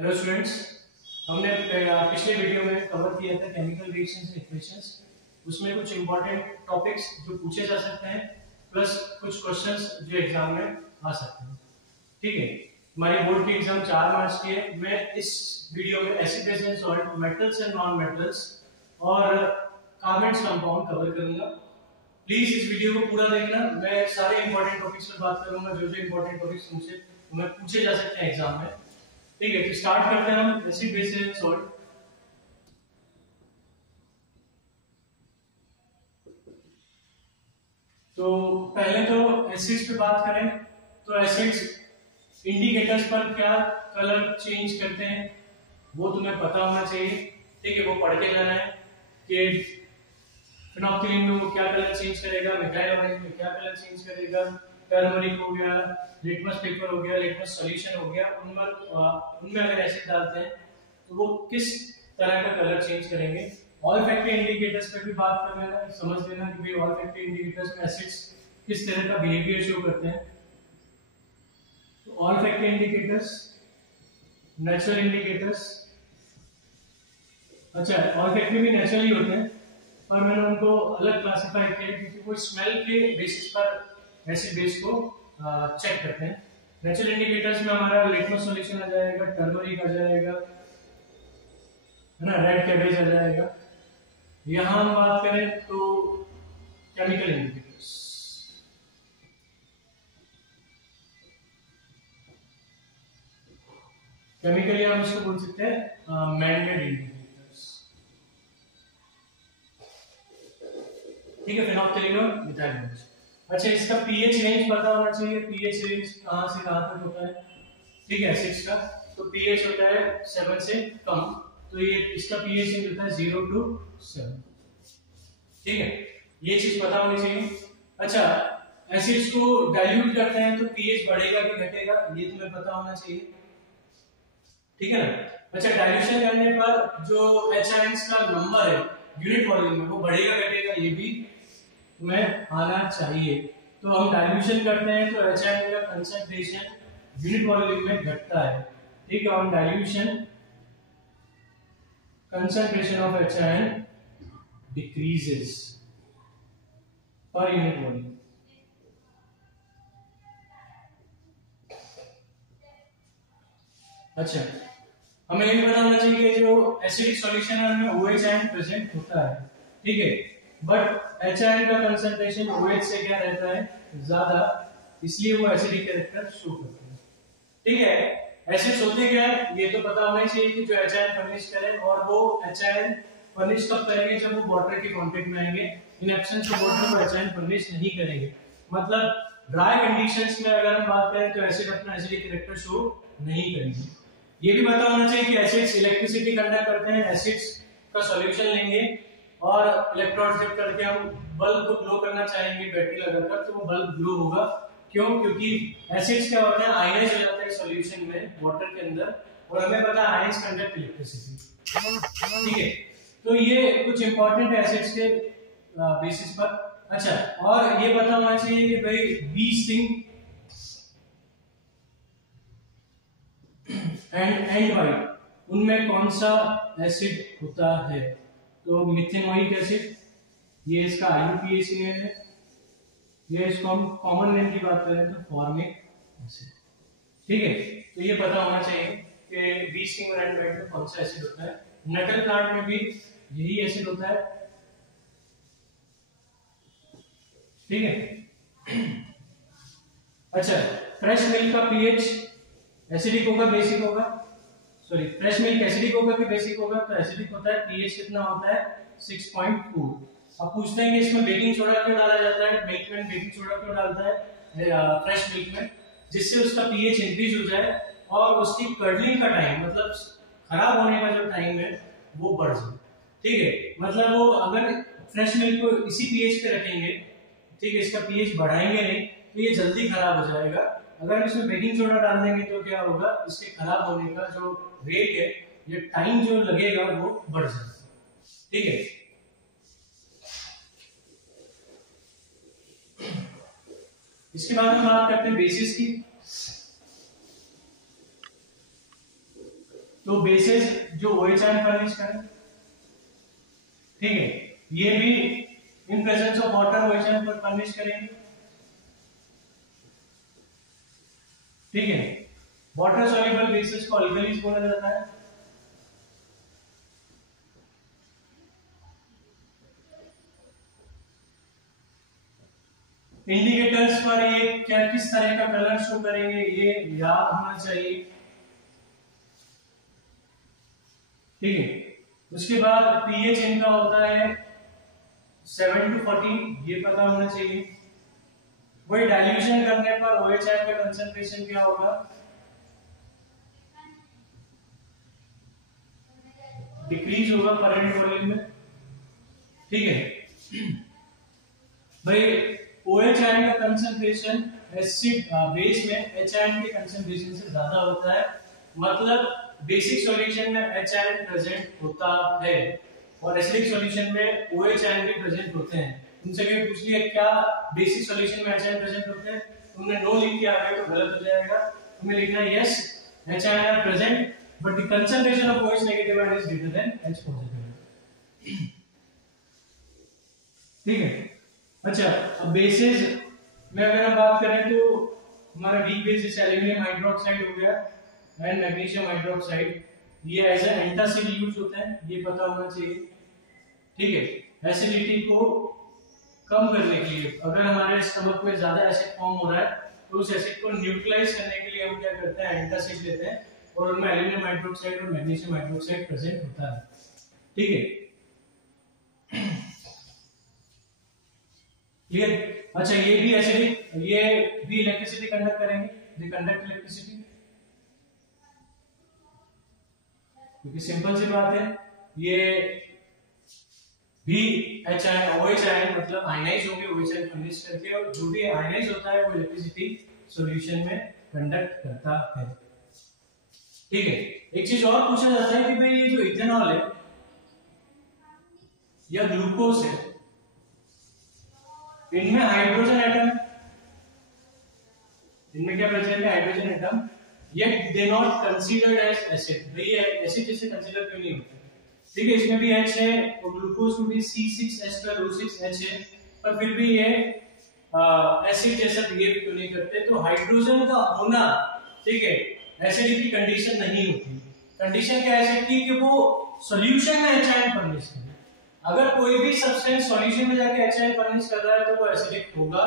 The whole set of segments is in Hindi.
हेलो स्टूडेंट्स, हमने पिछले वीडियो में कवर किया था केमिकल रिएक्शंस एंड इक्वेशंस। उसमें कुछ इंपॉर्टेंट टॉपिक्स जो पूछे जा सकते हैं प्लस कुछ क्वेश्चंस जो एग्जाम में आ सकते हैं। ठीक है, हमारी बोर्ड की एग्जाम 4 मार्च की है। मैं इस वीडियो में acid base and salt, metals and non metals और कार्बन्स कंपाउंड कवर करूंगा। प्लीज इस वीडियो को पूरा देखना। मैं सारे इंपॉर्टेंट टॉपिक्स पर बात करूंगा जो जो इंपॉर्टेंट टॉपिक्स तुमसे पूछे जा सकते हैं एग्जाम में। ठीक है, तो स्टार्ट करते हैं हम एसिड बेस एंड सॉल्ट। तो पहले तो एसिड्स पे बात करें तो एसिड्स इंडिकेटर्स पर क्या कलर चेंज करते हैं वो तुम्हें पता होना चाहिए। ठीक है, वो पढ़ के जाना है कि फिनोक्सिलिन में वो क्या कलर चेंज करेगा, मिथाइल ऑरेंज में क्या कलर चेंज करेगा, टर्मरिक हो गया, लिटमस पेपर हो गया, लिटमस सॉल्यूशन हो गया, उनमें अगर एसिड डालते हैं तो वो किस तरह का कलर चेंज करेंगे। ऑल्फैक्टरी इंडिकेटर्स पे भी बात कर लेना, समझ लेना कि भाई ऑल्फैक्टरी इंडिकेटर्स में एसिड्स किस तरह का बिहेवियर शो करते हैं। तो ऑल्फैक्टरी इंडिकेटर्स, नेचुरल इंडिकेटर्स, अच्छा ऑल्फैक्टरी भी नेचुरली होते हैं पर मैंने उनको अलग क्लासिफाई किया क्योंकि वो स्मेल के बेसिस पर एसिड बेस को चेक करते हैं। नेचुरल इंडिकेटर्स में हमारा लिटमस सॉल्यूशन आ जाएगा, टर्मरिक आ जाएगा, है ना, रेड कैबेज आ जाएगा। यहां हम बात करें तो केमिकल इंडिकेटर्स, केमिकली हम इसको बोल सकते हैं मैनमेड इंडिकेटर्स। ठीक है, फिनोक्सिलिन और मिथाइल ऑरेंज। अच्छा, इसका पीएच रेंज पता होना चाहिए। पीएच रेंज कहां से कहां तक होता है। ठीक है, एसिड्स का तो पीएच होता है 7 से कम, तो ये इसका पीएच रेंज होता है 0 to 7। ठीक है, ये चीज पता होनी चाहिए। अच्छा, एसिड्स को डाइल्यूट करते हैं तो पीएच बढ़ेगा कि घटेगा ये तुम्हें पता होना चाहिए। ठीक है ना। अच्छा, डाइल्यूशन करने पर जो एच आयंस का नंबर है यूनिट वॉल्यूम में वो बढ़ेगा घटेगा ये भी तुम्हें आना चाहिए। तो हम डाइल्यूशन करते हैं तो एच आयन का कंसंट्रेशन यूनिट वॉल्यूम में घटता है। ठीक है, on dilution concentration of HIN decreases per unit volume। अच्छा, हमें ये पता होना चाहिए कि जो एसिडिक सॉल्यूशन है उनमें OH आयन प्रेजेंट होता है। ठीक है, बट H आयन का कंसंट्रेशन OH से क्या रहता है, ज्यादा, इसलिए वो एसिडिक कैरेक्टर शो करते हैं। ठीक है, एसिड्स होते क्या है ये तो पता होना चाहिए कि जो एच आयन फर्निश करें, और वो एच आयन फर्निश कब करेंगे जब वो वाटर के कांटेक्ट में आएंगे। इन एब्सेंस ऑफ वाटर वो एच आयन फर्निश नहीं करेंगे। मतलब ड्राई कंडीशंस में अगर हम बात करें तो एसिड अपना एसिडिक कैरेक्टर शो नहीं करेंगे। ये भी पता होना चाहिए कि एसिड्स इलेक्ट्रिसिटी कंडक्ट करते हैं। एसिड्स का सॉल्यूशन लेंगे और इलेक्ट्रॉन जब करके हम बल्ब को ग्लो करना चाहेंगे बैटरी लगाकर तो वो बल्ब ग्लो होगा। क्यों? क्योंकि एसिड्स क्या होते हैं, आयनाइज हो जाते हैं सॉल्यूशन में वाटर के अंदर, और हमें पता है आयंस कंडक्ट इलेक्ट्रिसिटी। ठीक है, तो ये कुछ इंपॉर्टेंट है एसिड्स के बेसिस पर। अच्छा, और ये पता होना चाहिए कि भाई बी स्टिंग एंड वाइट उनमें कौन सा एसिड होता है। तो मिथेनोइक एसिड, ये इसका IUPAC नेम है। ये इसको हम कॉमन नेम की बात करें तो फॉर्मिक एसिड। ठीक है, तो ये पता होना चाहिए कि बी स्टिंग और एंड वाइट में कौन सा एसिड होता है। नटल प्लांट में भी यही एसिड होता है। ठीक है। अच्छा, फ्रेश मिल्क का पीएच एसिडिक होगा बेसिक होगा, सॉरी फ्रेश मिल्क एसिडिक होगा कि बेसिक होगा, तो एसिडिक होता है। पीएच कितना होता है 6.4। अब पूछते हैं कि इसमें बेकिंग सोडा क्यों डाला जाता है, मिल्क में बेकिंग सोडा क्यों डालता है फ्रेश मिल्क में, जिससे उसका पीएच इंक्रीज हो जाए और उसकी कर्डलिंग का टाइम, मतलब खराब होने का जो टाइम है वो बढ़ जाए। ठीक है, मतलब वो अगर फ्रेश मिल्क को इसी पीएच पे रखेंगे, ठीक है, इसका पीएच बढ़ाएंगे नहीं तो ये जल्दी खराब हो जाएगा। अगर इसमें बेकिंग सोडा डाल देंगे तो क्या होगा, इसके खराब होने का जो रेट है, ये टाइम जो लगेगा वो बढ़ जाएगा। ठीक है, इसके बाद हम बात करते हैं बेसिस की। तो बेसिस जो OH आयन फर्निश करें, ठीक है, ये भी in presence of water OH ion पर फर्निश करेंगे, ठीक है। वाटर सॉल्युबल बेसिस को अल्कलीज बोला जाता है। इंडिकेटर्स पर ये क्या किस तरह का कलर शो करेंगे ये याद होना चाहिए, ठीक है। उसके बाद पीएच इनका होता है 7 to 14, ये पता होना चाहिए। वही डाइल्यूशन करने पर OH आयन का कंसंट्रेशन क्या होगा, डिक्रीज होगा पर यूनिट वॉल्यूम में, ठीक है भाई। OH आयन का कंसंट्रेशन एसिड बेस में H आयन के कंसंट्रेशन से ज्यादा होता है, मतलब बेसिक सॉल्यूशन में H आयन प्रेजेंट होता है और एसिडिक सॉल्यूशन में OH आयन भी प्रेजेंट होते हैं। तुमसे कभी पूछ लिया क्या बेसिक सॉल्यूशन में H आयन प्रेजेंट होते हैं, तुमने नो लिख दिया आगे तो गलत हो जाएगा। तुम्हें लिखना है yes H ion are present but the concentration of OH negative ion is greater than H positive, ठीक है। अच्छा, अब बेसिस में अगर हम बात करें तो हमारा वीक बेस जैसे एल्युमिनियम हाइड्रोक्साइड हो गया एंड मैग्नीशियम हाइड्रोक्साइड, ये एज ए एंटासिड यूज होते हैं, ये पता होना चाहिए, ठीक है। एसिडिटी को कम करने के लिए अगर हमारे स्टमक में ज्यादा एसिड फॉर्म हो रहा है तो उस एसिड को न्यूट्रलाइज करने के लिए हम क्या करते हैं, एंटासिड लेते हैं और उनमें एल्युमिनियम हाइड्रोक्साइड और मैग्नीशियम हाइड्रोक्साइड प्रेजेंट होता है, ठीक है, क्लियर। अच्छा, ये भी एसिडिक, ये भी इलेक्ट्रिसिटी कंडक्ट करेंगे, दे कंडक्ट इलेक्ट्रिसिटी, क्योंकि सिंपल सी बात है ये भी H आयन OH आयन मतलब आयनाइज होंगे OH आयन फर्निश करके, और जो भी आयनाइज होता है वो इलेक्ट्रिसिटी सॉल्यूशन में कंडक्ट करता है, ठीक है। एक चीज और पूछा जाता है कि भाई ये जो इथेनॉल है या ग्लूकोज है, इनमें हाइड्रोजन एटम, इनमें क्या प्रेजेंट है, hydrogen atom, yet they not considered as acid, भाई ये एसिड जैसे कंसीडर क्यों नहीं होते, ठीक है। इसमें भी H है और ग्लूकोज में भी C6H12O6H है, पर फिर भी ये एसिड जैसा बिहेव क्यों नहीं करते, तो हाइड्रोजन का होना, ठीक है, एसिड की कंडीशन नहीं होती। कंडीशन क्या है एसिड की कि वो सॉल्यूशन में H आयन फर्निश करे। अगर कोई भी सब्सटेंस सॉल्यूशन में जाके H आयन फर्निश कर रहा है तो वो एसिडिक होगा,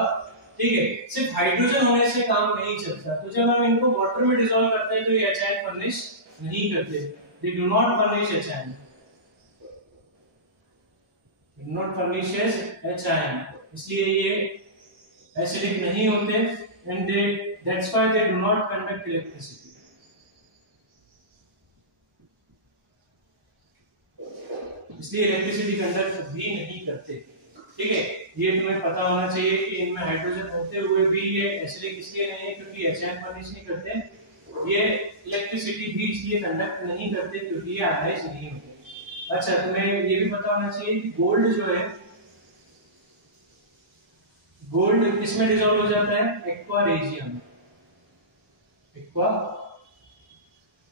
ठीक है। सिर्फ हाइड्रोजन होने से काम नहीं चलता, तो जब हम इनको वाटर में डिसॉल्व करते हैं तो ये H आयन फर्निश नहीं करते, they do not furnish H ion, do not furnish H ion, इसलिए ये एसिडिक नहीं होते and they that's why they do not conduct electricity, इसलिए इलेक्ट्रिसिटी कंडक्ट भी नहीं करते, ठीक है। ये तुम्हें पता होना चाहिए कि इनमें हाइड्रोजन होते हुए भी ये एसिडिक इसलिए नहीं है क्योंकि H आयन फर्निश नहीं करते, ये इलेक्ट्रिसिटी भी इसलिए कंडक्ट नहीं करते क्योंकि ये आयनाइज नहीं होते। अच्छा, तुम्हें ये भी पता होना चाहिए कि गोल्ड जो है, गोल्ड किसमें डिसॉल्व हो जाता है, एक्वा रेजियम, एक्वा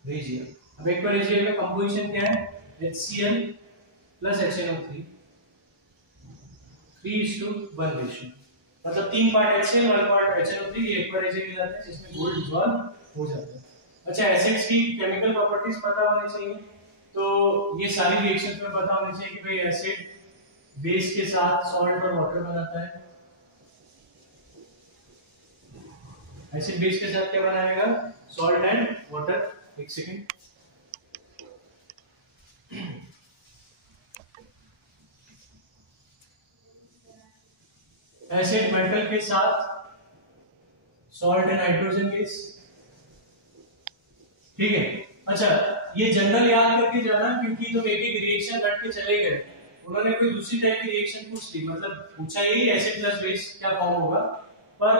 रेजियम। अब एक्वा रेजियम में कंपोजिशन क्या है, HCl प्लस HNO3 3:1 रेशियो, मतलब 3 पार्ट HCl 1 पार्ट HNO3, ये एक्वा रेजियम में जाता है जिसमें गोल्ड डिसॉल्व हो जाता है। अच्छा, एसिड्स की केमिकल प्रॉपर्टीज पता होनी चाहिए, तो ये सारी रिएक्शंस में पता होनी चाहिए कि भाई एसिड बेस के साथ सॉल्ट और वाटर बनाता है, एसिड बेस के साथ क्या बनाएगा, सॉल्ट एंड वाटर। एक सेकंड, एसिड मेटल के साथ सॉल्ट एंड हाइड्रोजन गैस, ठीक है। अच्छा, ये जनरल याद करके जाना क्योंकि तुम एक एक रिएक्शन रट के चले गए, उन्होंने कोई दूसरी टाइप की रिएक्शन पूछ ली, मतलब पूछा यही एसिड प्लस बेस क्या फॉर्म होगा, पर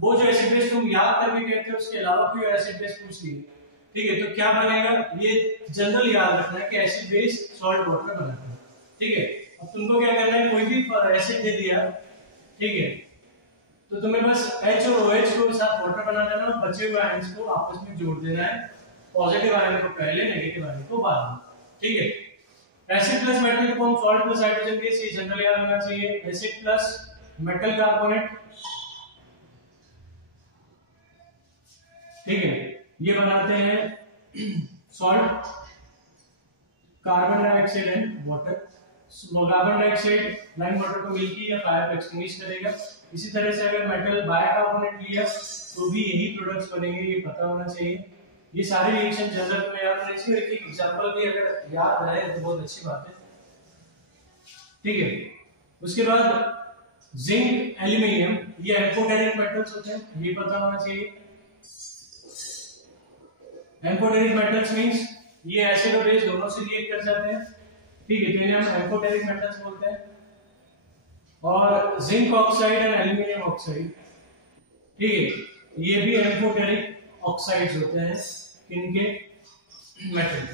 वो जो एसिड बेस तुम याद करके गए थे उसके अलावा कोई एसिड बेस पूछ ली, ठीक है, तो क्या बनेगा, ये जनरल याद रखना है कि एसिड बेस सॉल्ट वाटर बनाता है, ठीक है। अब तुमको क्या करना है, कोई भी एसिड दे दिया, ठीक है, तो तुम्हें बस H और OH को साथ वाटर बना देना और बचे हुए आयंस को आपस में जोड़ देना है, पॉजिटिव आयन को पहले, नेगेटिव आयन को बाद में। ठीक है, acid plus metal form salt plus hydrogen gas, ये जनरल याद होना चाहिए। एसिड प्लस मेटल कार्बोनेट, ठीक है, ये बनाते हैं salt, carbon dioxide and water. Carbon dioxide lime water को मिलकर या फायर को एक्सटिंग्विश करेगा। इसी तरह से अगर मेटल बाइकार्बोनेट लिया तो भी यही प्रोडक्ट्स बनेंगे, ये पता होना चाहिए। ये सारे रिएक्शन जनरल में याद रहने चाहिए, एक एग्जांपल भी अगर याद रहे तो बहुत अच्छी बात है। ठीक है, उसके बाद जिंक, एल्यूमिनियम, ये एम्फोटेरिक मेटल्स होते हैं, ये पता होना चाहिए। एम्फोटेरिक मेटल्स मींस ये एसिड और बेस दोनों से रिएक्ट कर जाते हैं। ठीक है, तो इन्हें हम एम्फोटेरिक मेटल्स बोलते हैं। और zinc oxide and aluminium oxide, ठीक है, ये भी एम्फोटेरिक ऑक्साइड्स होते हैं। इनके मेटल,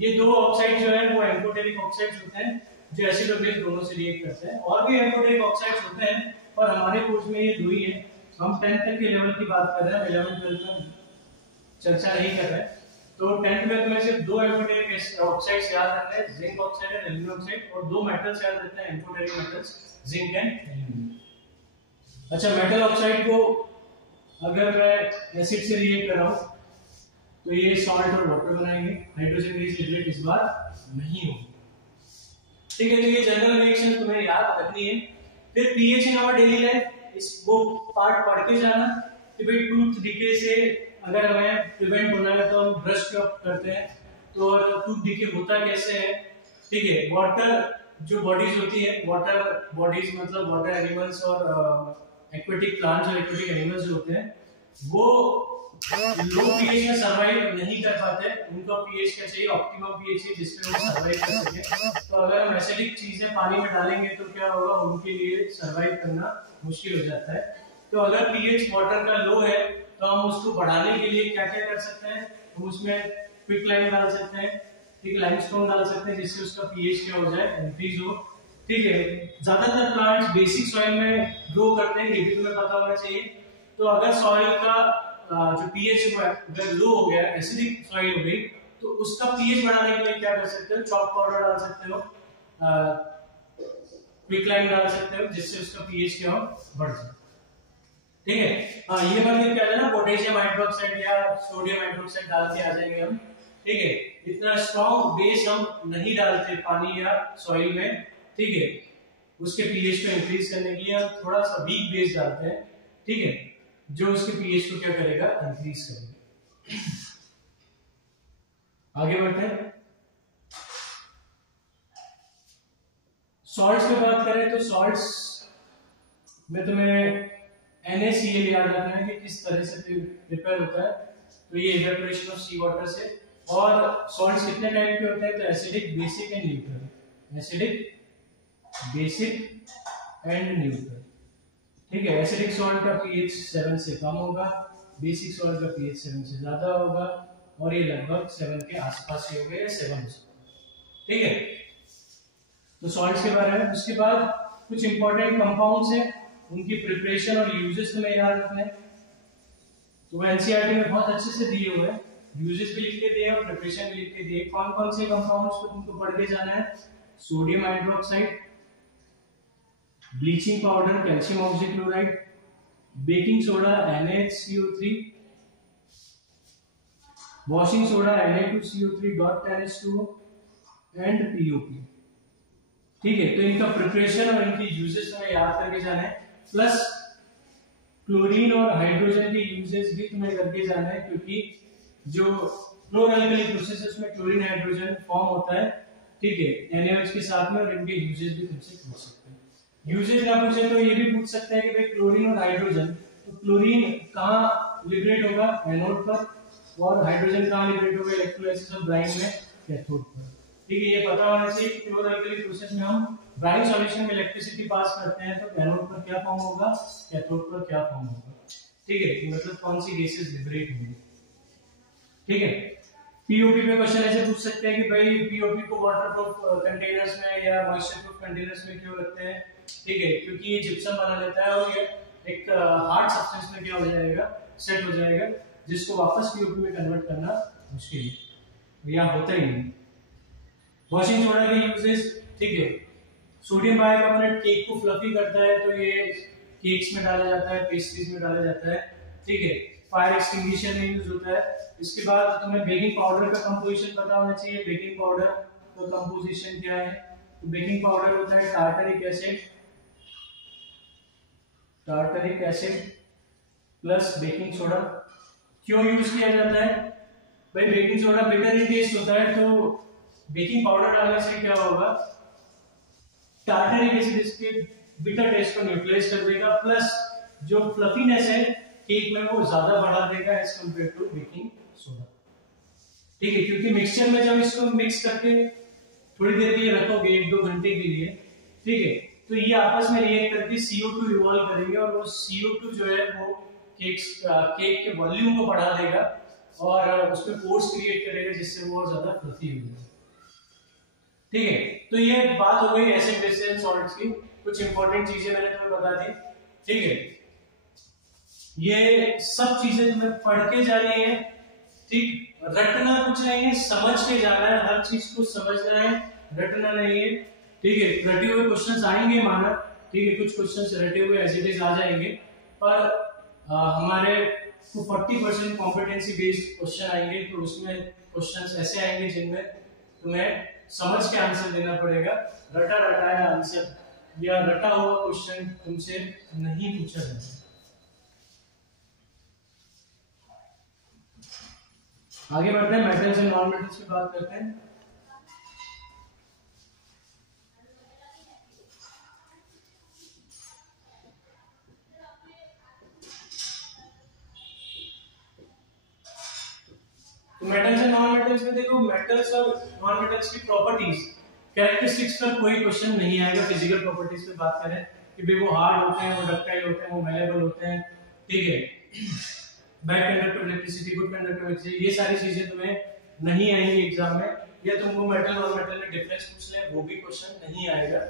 ये दो ऑक्साइड जो है वो एम्फोटेरिक ऑक्साइड्स होते हैं जो एसिड और बेस दोनों से रिएक्ट करते हैं। और भी एम्फोटेरिक ऑक्साइड्स होते हैं पर हमारे कोर्स में ये दो ही है। हम 10th तक के लेवल की बात कर रहे हैं, 11th 12th में चर्चा नहीं कर रहे हैं। तो 10th 12th में सिर्फ दो एम्फोटेरिक ऑक्साइड्स याद रखते हैं, zinc oxide and aluminium oxide, और दो मेटल्स याद रखते हैं, amphoteric metals, zinc and aluminium. अच्छा, मेटल ऑक्साइड को अगर मैं एसिड से रिएक्ट कर रहा हूं तो ये सॉल्ट और वाटर बनाएंगे, हाइड्रोजन गैस लिबरेट इस बार नहीं होगी। ठीक है, तो ये जनरल रिएक्शन तुम्हें याद रखनी है। फिर pH in our daily life, इसको पार्ट पढ़ के जाना कि भाई टूथ डिके से अगर हमें प्रिवेंट होना है तो हम ब्रश करते हैं, तो टूथ डिके होता कैसे है। ठीक है, वाटर जो बॉडीज होती है, वाटर बॉडीज मतलब वाटर एनिमल्स और एक्वेटिक प्लांट्स और एक्वेटिक एनिमल्स जो होते हैं वो लो पीएच में सरवाइव नहीं कर पाते। उनको पीएच क्या चाहिए, ऑप्टिमम पीएच चाहिए जिसपे वो सरवाइव कर सके। तो अगर हम एसिडिक चीजें पानी में डालेंगे तो क्या होगा, उनके लिए सरवाइव करना मुश्किल हो जाता है। तो अगर पीएच वाटर का लो है तो हम उसको बढ़ाने के लिए क्या क्या कर सकते हैं, हम उसमें क्विक लाइम डाल सकते हैं, ठीक, लाइमस्टोन डाल सकते हैं जिससे उसका पीएच क्या हो जाए, इंक्रीज हो। ठीक है, ज्यादातर प्लांट्स बेसिक सॉइल में ग्रो करते हैं, ये भी तुम्हें पता होना चाहिए। तो अगर सॉइल का जो पीएच अगर लो हो गया, एसिडिक सॉइल हो गई, तो उसका पीएच बढ़ाने के लिए क्या कर सकते हो, चॉक पाउडर डाल सकते हो, क्विक लाइम डाल सकते हो जिससे उसका पीएच क्या हो, बढ़ जाए। ठीक है, हाँ, ये मतलब क्या है ना, पोटेशियम हाइड्रोक्साइड या सोडियम हाइड्रोक्साइड डाल के आ जाएंगे हम। ठीक है, इतना स्ट्रॉन्ग बेस हम नहीं डालते पानी या सॉइल में। ठीक है, उसके पीएच को इंक्रीज करने के लिए हम थोड़ा सा वीक बेस डालते हैं। ठीक है, जो उसके पीएच को क्या करेगा, इंक्रीज करेगा। आगे बढ़ते हैं। सॉल्ट्स पे बात करें तो सॉल्ट्स में तुम्हें NaCl याद रखना है कि किस तरह से प्रिपेयर होता है। तो ये इवेपोरेशन ऑफ सी वाटर से। और सॉल्ट्स कितने टाइप के होते हैं, तो acidic, basic and neutral. Acidic, basic and neutral. ठीक है, एसिडिक सॉल्ट का पीएच 7 से कम होगा, बेसिक सॉल्ट का पीएच 7 से ज्यादा होगा, और ये लगभग 7 के आसपास ही होगा या 7 से। ठीक है, तो सॉल्ट्स के बारे में। उसके बाद कुछ इंपॉर्टेंट कंपाउंड्स हैं, उनकी प्रिपरेशन और यूजेस तुम्हें याद रखना है। तो एनसीईआरटी में बहुत अच्छे से दिए हुए हैं, यूजेस भी लिख के दिए और प्रिपरेशन भी लिख के दिए। कौन कौन से कंपाउंड्स को तुमको पढ़ के जाना है, sodium hydroxide, bleaching powder calcium oxychloride, baking soda NaCO3, washing soda Na2CO3.10H2O and POP। ठीक है, तो इनका प्रिपरेशन और इनकी यूजेस तुम्हें याद करके जाना है। प्लस क्लोरीन और हाइड्रोजन के यूजेस भी तुम्हें करके जाना है, क्योंकि जो क्लोरल प्रोसेस है उसमें क्लोरीन हाइड्रोजन फॉर्म होता है। ठीक है, NaOH के साथ में, और इनके यूजेस भी तुमसे पूछ सकते हैं। यूजेस ना पूछे तो ये भी पूछ सकते हैं कि भाई क्लोरीन और हाइड्रोजन, तो क्लोरीन कहाँ लिबरेट होगा, एनोड पर, और हाइड्रोजन कहाँ लिबरेट होगा, इलेक्ट्रोलाइसिस और ब्राइन में, कैथोड पर। ठीक है, ये पता होना चाहिए। क्लोरल प्रोसेस में हम ब्राइन सॉल्यूशन में इलेक्ट्रिसिटी पास करते हैं तो एनोड पर क्या फॉर्म होगा, कैथोड पर क्या फॉर्म होगा। ठीक है, मतलब कौन सी गैसेस लिबरेट होंगी। ठीक है, पीओपी पे क्वेश्चन ऐसे पूछ सकते हैं कि भाई पीओपी को वाटरप्रूफ कंटेनर्स में या मॉइस्चर प्रूफ कंटेनर्स में क्यों रखते हैं। ठीक है, क्योंकि ये जिप्सम बना लेता है और ये एक हार्ड सब्सटेंस में क्या हो जाएगा, सेट हो जाएगा, जिसको वापस पीओपी में कन्वर्ट करना मुश्किल है, यहाँ होता ही नहीं। वॉशिंग सोडा के यूजेस, ठीक है, सोडियम बाइकार्बोनेट केक को फ्लफी करता है, तो ये केक्स में डाला जाता है, पेस्ट्रीज में डाला जाता है, ठीक है, फायर एक्सटिंग्विशर में यूज होता है। इसके बाद तुम्हें बेकिंग पाउडर का कंपोजिशन पता होना चाहिए। बेकिंग पाउडर का कंपोजिशन क्या है? तो बेकिंग पाउडर होता है tartaric acid plus baking soda. क्यों यूज किया जाता है भाई? बेकिंग सोडा बिटर टेस्ट होता है, तो बेकिंग पाउडर डालने से क्या होगा, टार्टरिक एसिड इसके बिटर टेस्ट को न्यूट्रलाइज कर देगा, प्लस जो फ्लफीनेस है केक में वो ज्यादा बढ़ा देगा as compare to baking soda, ठीक है, क्योंकि मिक्सचर में जब इसको मिक्स करके थोड़ी देर के लिए रखोगे, 1-2 घंटे के लिए, ठीक है, तो ये आपस में रिएक्ट करके CO2 इवॉल्व करेंगे, और वो CO2 जो है वो केक के वॉल्यूम को बढ़ा देगा और उसमें फोर्स क्रिएट करेगा, जिससे वो और ज्यादा फ्लफी हो जाएगा, ठीक है। तो ये बात हो गई एसिड बेस एंड सॉल्ट्स की, कुछ इंपॉर्टेंट चीजें मैंने तुम्हें बता दी, ठीक है। ये सब चीजें तुम्हें पढ़ के जानी है, ठीक, रटना कुछ नहीं है, समझ के जाना है, हर चीज को समझना है, रटना नहीं है, ठीक है। रटे हुए क्वेश्चंस आएंगे माना, ठीक है, कुछ क्वेश्चंस रटे हुए एज इट इज आ जाएंगे, पर हमारे को 40% कॉम्पिटेंसी बेस्ड क्वेश्चन आएंगे, तो उसमें क्वेश्चंस ऐसे आएंगे जिनमें तुम्हें समझ के आंसर देना पड़ेगा। रटा रटाया आंसर या रटा हुआ क्वेश्चन तुमसे नहीं पूछा जाता। आगे बढ़ते हैं, मेटल्स एंड नॉन मेटल्स की बात करते हैं। मेटल्स एंड नॉन मेटल्स में देखो, मेटल्स और नॉन मेटल्स की प्रॉपर्टीज, कैरेक्टरिस्टिक्स पर कोई क्वेश्चन नहीं आएगा। फिजिकल प्रॉपर्टीज पे बात करें कि भाई वो हार्ड होते हैं, वो डक्टाइल होते हैं, वो मैलेबल होते हैं, ठीक है, bad conductor electricity, good conductor electricity, ये सारी चीजें तुम्हें नहीं आएंगी एग्जाम में, या तुमको मेटल और मेटल में डिफरेंस पूछ ले वो भी क्वेश्चन नहीं आएगा।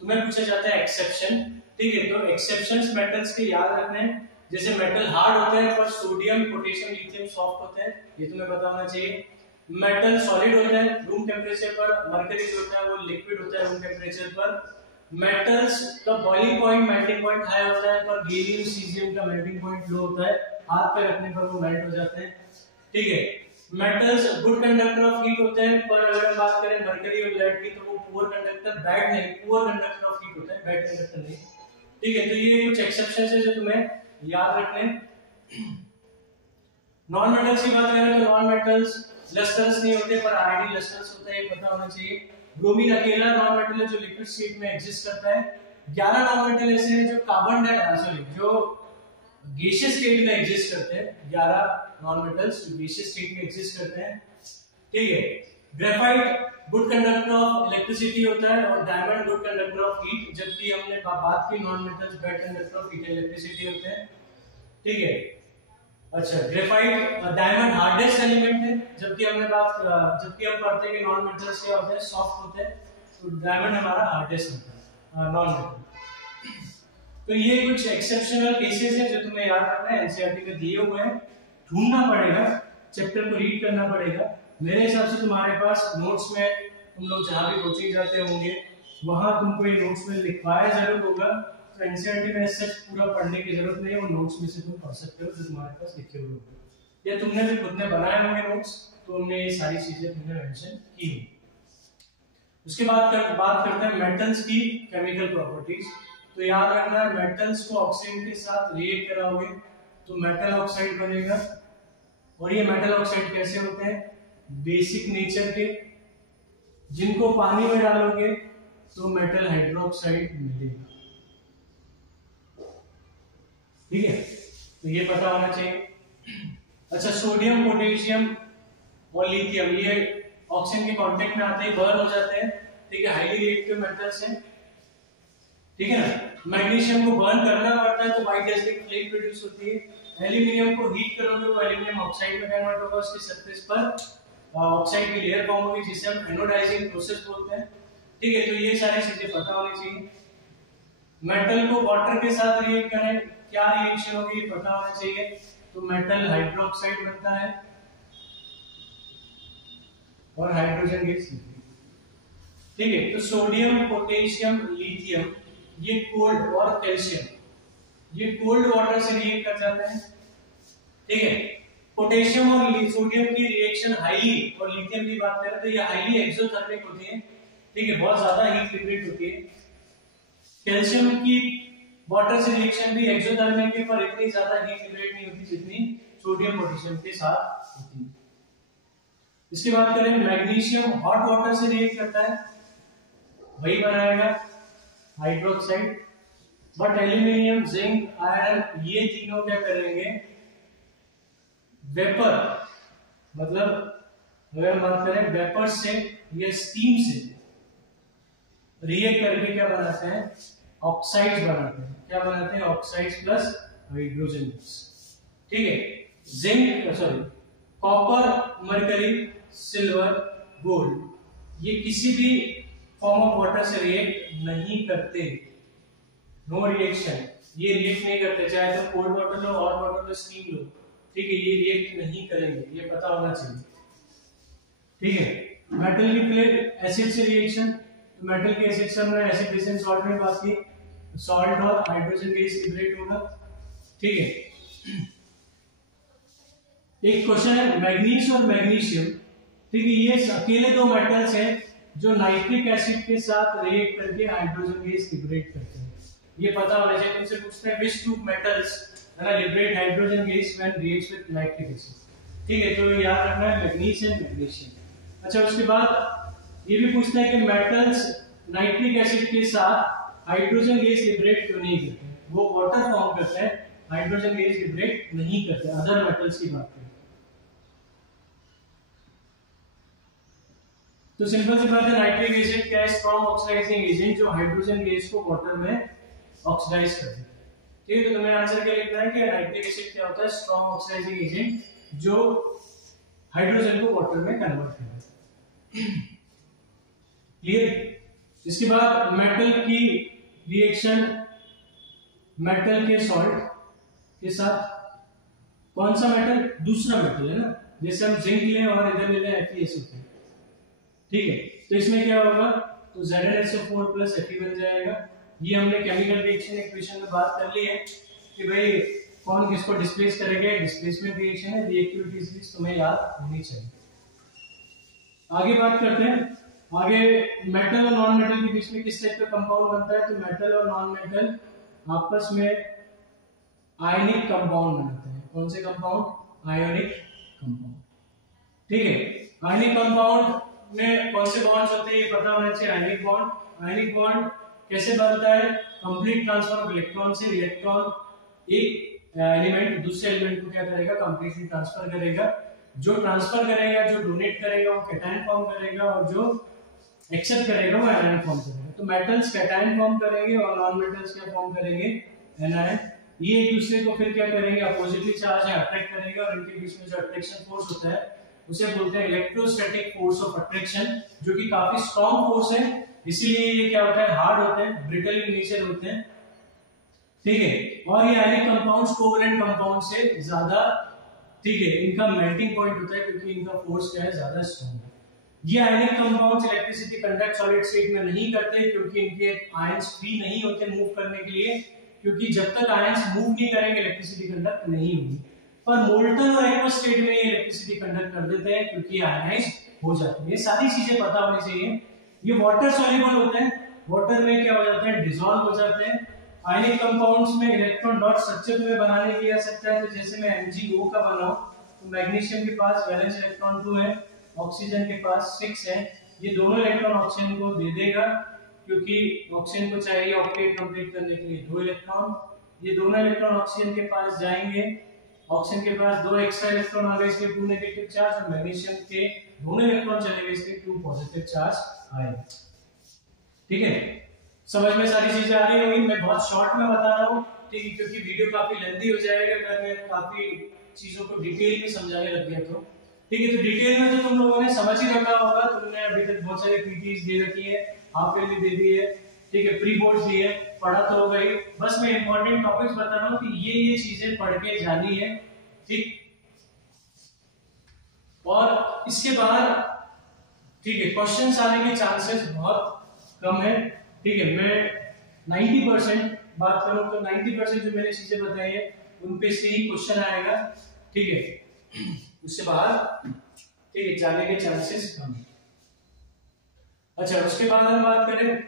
तुम्हें पूछा जाता है एक्सेप्शन, ठीक है, तो एक्सेप्शंस मेटल्स के याद रखने हैं, जैसे मेटल हार्ड होते हैं पर सोडियम, पोटेशियम, लिथियम सॉफ्ट होते हैं, ये तुम्हें पता होना चाहिए। मेटल सॉलिड होते हैं रूम टेम्परेचर पर, मरकरी जो होता है वो लिक्विड होता है रूम टेम्परेचर पर। मेटल्स का boiling point, melting point high होता है, पर गैलियम, सीजियम का मेल्टिंग पॉइंट लो होता है, हाथ पे रखने पर वो मेल्ट हो जाते हैं, ठीक है। Metals good conductor of heat होते हैं, पर अगर हम बात करें मरकरी और लेड की, तो वो पुअर कंडक्टर, बैड नहीं, पुअर कंडक्टर ऑफ हीट होता है, बैड कंडक्टर नहीं, ठीक है। तो ये कुछ एक्सेप्शंस है जो तुम्हें याद रखने। नॉन मेटल्स की बात करें तो नॉन मेटल्स लस्टर्स नहीं होते, पर आयडी लस्टर्स होता है, ये पता होना चाहिए। ब्रोमीन अकेला नॉन मेटल है जो लिक्विड स्टेट में एग्जिस्ट करता है। 11 नॉन मेटल ऐसे हैं जो कार्बन डाइऑक्साइड, जो गैसियस स्टेट में एग्जिस्ट करते हैं, 11 नॉन मेटल्स जो गैसियस स्टेट में एग्जिस्ट करते हैं, ठीक है। Graphite good conductor of electricity होता है, और diamond good conductor of heat, जबकि हमने बात की non metals bad conductor of heat electricity होते हैं, ठीक है। अच्छा, ग्रेफाइट डायमंड हार्डेस्ट एलिमेंट है, जबकि हम पढ़ते हैं कि नॉन मेटल्स क्या होते हैं, सॉफ्ट होते हैं, तो डायमंड हमारा हार्डेस्ट होता है नॉन मेटल। तो ये कुछ एक्सेप्शनल केसेस हैं जो तुम्हें याद रखना है, एनसीईआरटी में दिए हुए हैं, ढूंढना पड़ेगा, चैप्टर को रीड करना पड़ेगा। मेरे हिसाब से तुम्हारे पास नोट्स में, तुम लोग जहां भी कोचिंग जाते होंगे वहां तुमको ये नोट्स में लिखवाया जरूर होगा, तो एनसीईआरटी में सच पूरा पढ़ने की जरूरत नहीं है, वो नोट्स में से तुम पढ़ सकते हो जो तुम्हारे पास लिखे हुए होंगे, या तुमने भी खुद ने बनाए होंगे नोट्स, तो उनमें ये सारी चीजें तुमने मेंशन की होंगी। उसके बाद बात करते हैं मेटल्स की केमिकल प्रॉपर्टीज। तो याद रखना है, मेटल्स को ऑक्सीजन के साथ रिएक्ट कराओगे तो मेटल ऑक्साइड बनेगा, और ये मेटल ऑक्साइड कैसे होते हैं, बेसिक नेचर के, जिनको पानी में डालोगे तो मेटल हाइड्रोक्साइड मिलेगा, ठीक है, तो ये पता होना चाहिए। अच्छा, सोडियम, पोटेशियम और लिथियम ये ऑक्सीजन के कांटेक्ट में आते ही बर्न हो जाते हैं, ठीक है, हाईली रिएक्टिव मेटल्स हैं, ठीक है ना। मैग्नीशियम को बर्न करना पड़ता है तो व्हाइट डेजलिंग फ्लेम प्रोड्यूस होती है। एल्यूमिनियम को हीट करोगे तो एल्यूमिनियम ऑक्साइड में कन्वर्ट होगा, उसकी सरफेस पर ऑक्साइड की लेयर फॉर्म होगी जिसे हम एनोडाइजिंग प्रोसेस बोलते हैं, ठीक है। तो ये सारी चीजें पता होनी चाहिए। मेटल को वाटर के साथ रिएक्ट करें, क्या रिएक्शन होगी ये पता होना चाहिए, तो मेटल हाइड्रोक्साइड बनता है, और हाइड्रोजन गैस लिक्विड। ठीक है, तो सोडियम, पोटेशियम, लिथियम ये कोल्ड, और कैल्शियम ये कोल्ड वाटर से रिएक्ट कर जाते हैं। ठीक है, पोटेशियम और सोडियम की रिएक्शन हाईली, और लिथियम की बात करें तो ये हाईली एक्सोथर्मिक होती है। ठीक है, बहुत ज्यादा हीट लिबरेट होती है। कैल्शियम की वाटर से रिएक्शन भी एक्सोथर्मिक है, पर इतनी ज्यादा हीट लिबरेट नहीं होती जितनी सोडियम पोटेशियम के साथ होती है। इसके बाद करें मैग्नीशियम, हॉट वाटर से रिएक्ट करता है, वही बनाएगा hydroxide. But aluminium, zinc, iron ये तीनों क्या करेंगे, वेपर, मतलब अगर हम बात करें वेपर से या स्टीम से रिएक्ट करके क्या बनाते हैं, ऑक्साइड्स बनाते हैं। क्या बनाते हैं, ऑक्साइड्स प्लस हाइड्रोजन गैस। ठीक है, zinc sorry copper, mercury, silver, gold ये किसी भी फॉर्म ऑफ वाटर से रिएक्ट नहीं करते, नो रिएक्शन, ये रिएक्ट नहीं करते, चाहे तो कोल्ड वाटर लो, हॉट वाटर लो, स्टीम लो। ठीक है, ये रिएक्ट नहीं करेंगे, ये पता होना चाहिए। ठीक है, मेटल की प्लेट, एसिड से रिएक्शन, तो मेटल के एसिड से हमने एसिड बेस सॉल्ट में बात की, सॉल्ट और हाइड्रोजन गैस लिबरेट होगा। ठीक है, एक क्वेश्चन है मैग्नीज और मैग्नीशियम। ठीक है, ये अकेले दो मेटल्स हैं जो नाइट्रिक एसिड के साथ रिएक्ट करके हाइड्रोजन गैस लिबरेट करते हैं। ये पता होना चाहिए, तुमसे पूछते हैं which two metals liberate hydrogen gas when reacts with nitric acid. ठीक है, तो याद रखना है मैग्नीज एंड मैग्नीशियम। अच्छा, उसके बाद ये भी पूछता है कि मेटल्स नाइट्रिक एसिड के साथ हाइड्रोजन गैस लिबरेट क्यों नहीं करते, वो वाटर फॉर्म करते हैं, हाइड्रोजन गैस लिबरेट नहीं करते। अदर मेटल्स की बात करें तो सिंपल सी बात है, नाइट्रिक एसिड क्या है, स्ट्रॉन्ग ऑक्सीडाइजिंग एजेंट जो हाइड्रोजन गैस को वाटर में ऑक्सीडाइज करता है। ठीक है, तो तुम्हें आंसर क्या लिखना है कि नाइट्रिक एसिड क्या होता है, स्ट्रॉन्ग ऑक्सीडाइजिंग एजेंट जो हाइड्रोजन को वाटर में कन्वर्ट करता है। क्लियर। इसके बाद मेटल की रिएक्शन मेटल के सॉल्ट के साथ, कौन सा मेटल, दूसरा मेटल है ना, जैसे हम जिंक लें और इधर ले लें FeSO4। ठीक है, तो इसमें क्या होगा, तो ZnSO4 प्लस Fe बन जाएगा। ये हमने केमिकल रिएक्शन इक्वेशन में बात कर ली है कि भाई कौन किसको डिस्प्लेस करेगा, डिस्प्लेसमेंट रिएक्शन है, रिएक्टिविटी तुम्हें याद होनी चाहिए। आगे बात करते हैं, आगे मेटल और नॉन मेटल के बीच में किस टाइप का कंपाउंड बनता है, तो मेटल और नॉन मेटल आपस में आयनिक कंपाउंड बनाते हैं। कौन से कंपाउंड, आयोनिक कंपाउंड। ठीक है, आयनिक कंपाउंड में कौन से बॉन्ड्स होते हैं ये पता होना चाहिए। आयनिक बॉन्ड, आयनिक बॉन्ड कैसे बनता है, कंप्लीट ट्रांसफर ऑफ इलेक्ट्रॉन से, इलेक्ट्रॉन एक एलिमेंट दूसरे एलिमेंट को क्या करेगा, कंप्लीटली ट्रांसफर करेगा। जो ट्रांसफर करेगा, जो डोनेट करेगा वो कैटायन फॉर्म करेगा, और जो एक्सेप्ट करेगा वो एनायन फॉर्म करेगा। तो मेटल्स कैटायन फॉर्म करेंगे और नॉन मेटल्स क्या फॉर्म करेंगे, एनायन। ये एक दूसरे को फिर क्या करेंगे, अपोजिटली चार्ज है अट्रैक्ट करेंगे, और इनके बीच में जो अट्रैक्शन फोर्स होता है उसे बोलते हैं इलेक्ट्रोस्टैटिक फोर्स ऑफ अट्रैक्शन, जो कि काफी स्ट्रॉन्ग फोर्स है। इसलिए ये क्या होता है, हार्ड होते हैं, ब्रिटल इन नेचर होते हैं। ठीक है, और ये आयनिक कंपाउंड्स कोवैलेंट कंपाउंड से ज्यादा, ठीक है, इनका मेल्टिंग पॉइंट होता है क्योंकि इनका फोर्स क्या है, ज्यादा स्ट्रॉन्ग है। ये ionic compounds electricity conduct solid state में नहीं करते क्योंकि इनके आयंस फ्री नहीं होते मूव करने के लिए, क्योंकि जब तक आयंस मूव नहीं करेंगे इलेक्ट्रिसिटी कंडक्ट नहीं होगी। पर मोल्टन और एक्वस स्टेट में ये इलेक्ट्रिसिटी कंडक्ट कर देते हैं क्योंकि आयनाइज हो जाते हैं। ये सारी चीजें पता होनी चाहिए। ये वाटर सॉल्युबल होते हैं, वाटर में क्या हो जाते हैं, डिसॉल्व हो जाते हैं। आयनिक कंपाउंड्स में इलेक्ट्रॉन डॉट स्ट्रक्चर में बनाने की जा सकता है। तो जैसे मैं MgO का बनाऊं तो मैग्नीशियम के पास वैलेंस इलेक्ट्रॉन 2 है, ऑक्सीजन के पास 6 है। ये दोनों इलेक्ट्रॉन ऑक्सीजन को दे देगा क्योंकि ऑक्सीजन को चाहिए ऑक्टेट कंप्लीट करने के लिए 2 इलेक्ट्रॉन। ये दोनों इलेक्ट्रॉन ऑक्सीजन के पास जाएंगे, ऑक्सीजन के पास 2 एक्स्ट्रा इलेक्ट्रॉन आ गए इसलिए 2 नेगेटिव चार्ज, और मैग्नीशियम के दोनों इलेक्ट्रॉन चले गए इसलिए 2 पॉजिटिव चार्ज आएगा। ठीक है, समझ में सारी चीजें आ रही होंगी। मैं बहुत शॉर्ट में बता रहा हूँ, ठीक है, क्योंकि वीडियो काफी लेंथी हो जाएगा अगर मैं काफी चीजों को डिटेल में समझाने लग गया तो। ठीक है, तो डिटेल में तो तुम लोगों ने समझ ही रखा होगा, तुमने अभी तक बहुत सारी पीटीज दे रखी है, हाफ ईयरली दे दी है, ठीक है, प्री बोर्ड्स दिए, पढ़ा तो होगा ही। बस मैं इंपॉर्टेंट टॉपिक्स बता रहा हूँ कि ये चीजें पढ़ के जानी है। ठीक, और इसके बाद ठीक है, क्वेश्चंस आने के चांसेस बहुत कम है। ठीक है, मैं 90% बात करूं तो 90% जो मैंने चीजें बताई है उन पे से ही क्वेश्चन आएगा। ठीक है, उससे बाहर ठीक है जाने के चांसेस कम है। अच्छा, उसके बाद हम बात करें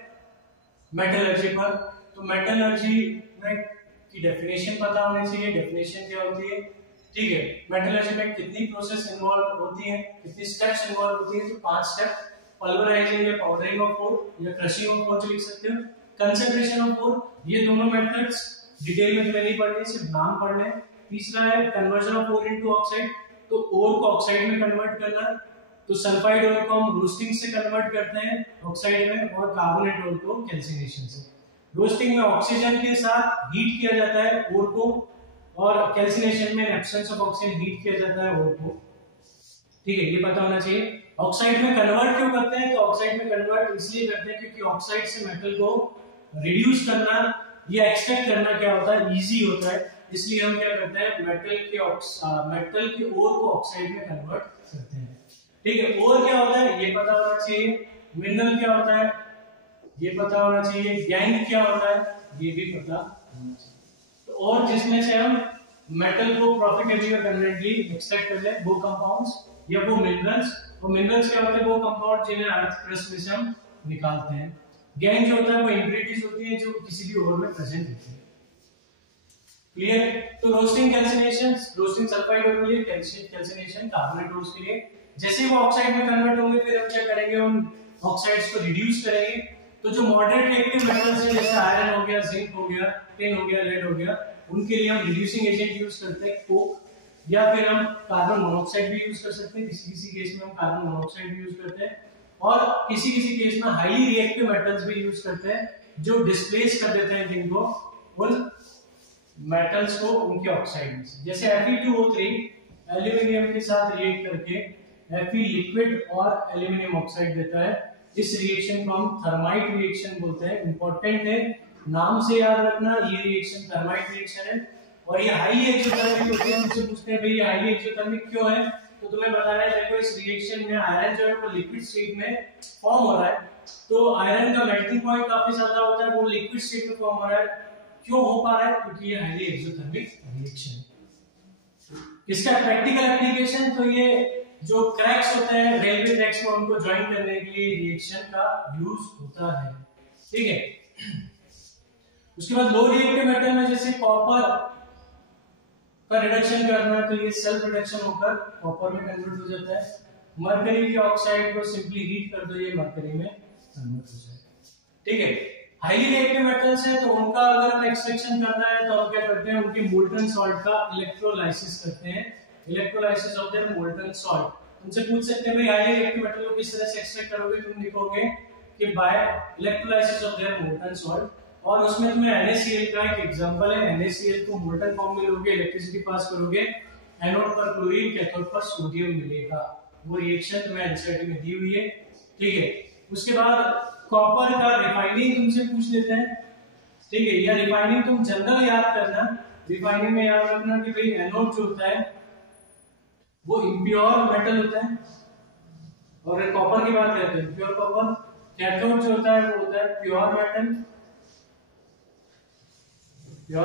मेटलर्जी पर, तो मेटलर्जी में की डेफिनेशन पता होनी चाहिए। डेफिनेशन क्या होती है? ठीक है, मेटलर्जी में कितनी प्रोसेस इन्वॉल्व होती है, कितनी स्टेप्स इन्वॉल्व होती है? तो 5 स्टेप, पल्वराइजिंग या पाउडरिंग ऑफ ओर या क्रशिंग ऑफ ओर लिख सकते हो, कंसंट्रेशन ऑफ ओर, ये दोनों मेथड्स डिटेल में तुम्हें नहीं पढ़ने, सिर्फ नाम पढ़ने। तीसरा है conversion of ore into oxide, तो ओर को ऑक्साइड में कन्वर्ट करना, तो सल्फाइड ओर को हम रोस्टिंग से कन्वर्ट करते हैं ऑक्साइड में, और कार्बोनेट ओर को कैल्सिनेशन से। रोस्टिंग में ऑक्सीजन के साथ हीट किया जाता है ओर को, और कैल्सिनेशन में एब्सेंस ऑफ ऑक्सीजन हीट किया जाता है ओर को। ठीक है, ये पता होना चाहिए। ऑक्साइड में कन्वर्ट क्यों करते हैं? तो ऑक्साइड में कन्वर्ट इसलिए करते हैं क्योंकि ऑक्साइड से मेटल को रिड्यूस करना या एक्सट्रैक्ट करना क्या होता है, इजी होता है। इसलिए हम क्या करते हैं, मेटल के ओर को ऑक्साइड में कन्वर्ट करते हैं। ठीक है, ओर क्या होता है ये पता होना चाहिए, मिनरल क्या होता है ये पता होना चाहिए, गैंग क्या होता है ये भी पता होना चाहिए। तो और जिसमें से हम मेटल को प्रॉफिटेबली और कन्वीनियंटली एक्सट्रैक्ट कर ले, वो कंपाउंड्स या वो मिनरल्स। वो मिनरल्स क्या होते हैं? वो कंपाउंड जिन्हें अर्थ क्रस्ट में से हम निकालते हैं। गैंग जो होता है वो इम्प्यूरिटीज होती है जो किसी भी ओर में प्रेजेंट होती है। क्लियर? तो roasting calcination, roasting sulphide ore के लिए, कैल्सिनेशन कार्बोनेट ओर के लिए। जैसे वो ऑक्साइड में कन्वर्ट होंगे फिर हम क्या करेंगे, उन ऑक्साइड्स को रिड्यूस करेंगे। तो जो मॉडरेट रिएक्टिव मेटल्स हैं जैसे आयरन हो गया, जिंक हो गया, टिन हो गया, लेड हो गया, उनके लिए हम रिड्यूसिंग एजेंट यूज करते हैं कोक, या फिर हम कार्बन मोनोऑक्साइड भी यूज कर सकते हैं। किसी किसी केस में हम कार्बन मोनोऑक्साइड भी यूज करते हैं, और किसी किसी केस में हाईली रिएक्टिव मेटल्स भी यूज करते हैं जो डिस्प्लेस कर देते हैं जिनको, उन मेटल्स को उनके ऑक्साइड में से। जैसे Fe2O3 एल्यूमिनियम के साथ रिएक्ट करके Fe लिक्विड और एल्यूमिनियम ऑक्साइड देता है। इस रिएक्शन को हम थर्माइट रिएक्शन बोलते हैं। इंपॉर्टेंट है, नाम से याद रखना, ये रिएक्शन थर्माइट रिएक्शन है, और ये हाईली एक्सोथर्मिक होती है। मुझसे पूछते हैं भाई ये हाईली एक्सोथर्मिक क्यों है, तो तुम्हें बताना है देखो इस रिएक्शन में आयरन जो है वो लिक्विड स्टेट में फॉर्म हो रहा है, तो आयरन का मेल्टिंग पॉइंट काफी ज्यादा होता है, वो लिक्विड स्टेट में फॉर्म हो रहा है। क्यों हो पा रहा है? क्योंकि ये हाईली एक्सोथर्मिक रिएक्शन है। इसका प्रैक्टिकल एप्लीकेशन, तो ये जो क्रैक्स होते हैं रेलवे ट्रैक्स में उनको ज्वाइन करने के लिए रिएक्शन का यूज होता है। ठीक है, उसके बाद लो रिएक्टिव मेटल में जैसे कॉपर का रिडक्शन करना है तो ये सेल्फ रिडक्शन होकर कॉपर में कन्वर्ट हो जाता है। मरकरी के ऑक्साइड को सिंपली हीट कर दो, ये मरकरी में कन्वर्ट हो जाएगा। ठीक है, हाईली रिएक्टिव मेटल्स है तो उनका अगर हमें एक्सट्रैक्शन करना है तो हम क्या करते हैं, उनके मोल्टन सॉल्ट का इलेक्ट्रोलाइसिस करते हैं। Electrolysis of their molten salt. तुमसे पूछ सकते हैं भाई हाईली रिएक्टिव मेटल को किस तरह से एक्सट्रैक्ट करोगे, तुम लिखोगे कि by electrolysis of their molten salt, और उसमें तुम्हें NaCl का एक एग्जांपल है। NaCl को मोल्टन फॉर्म में लोगे, इलेक्ट्रिसिटी पास करोगे, एनोड पर क्लोरीन, कैथोड पर सोडियम मिलेगा। वो रिएक्शन तुम्हें एनसीईआरटी में दी हुई है। ठीक है, उसके बाद कॉपर का रिफाइनिंग तुमसे पूछ लेते हैं। ठीक है, या रिफाइनिंग तुम जनरल याद करना, रिफाइनिंग में याद रखना कि भाई एनोड जो होता है वो इम्प्योर मेटल होता है, और कॉपर की बात करते हैं प्योर कॉपर। कैथोड जो होता है वो होता है प्योर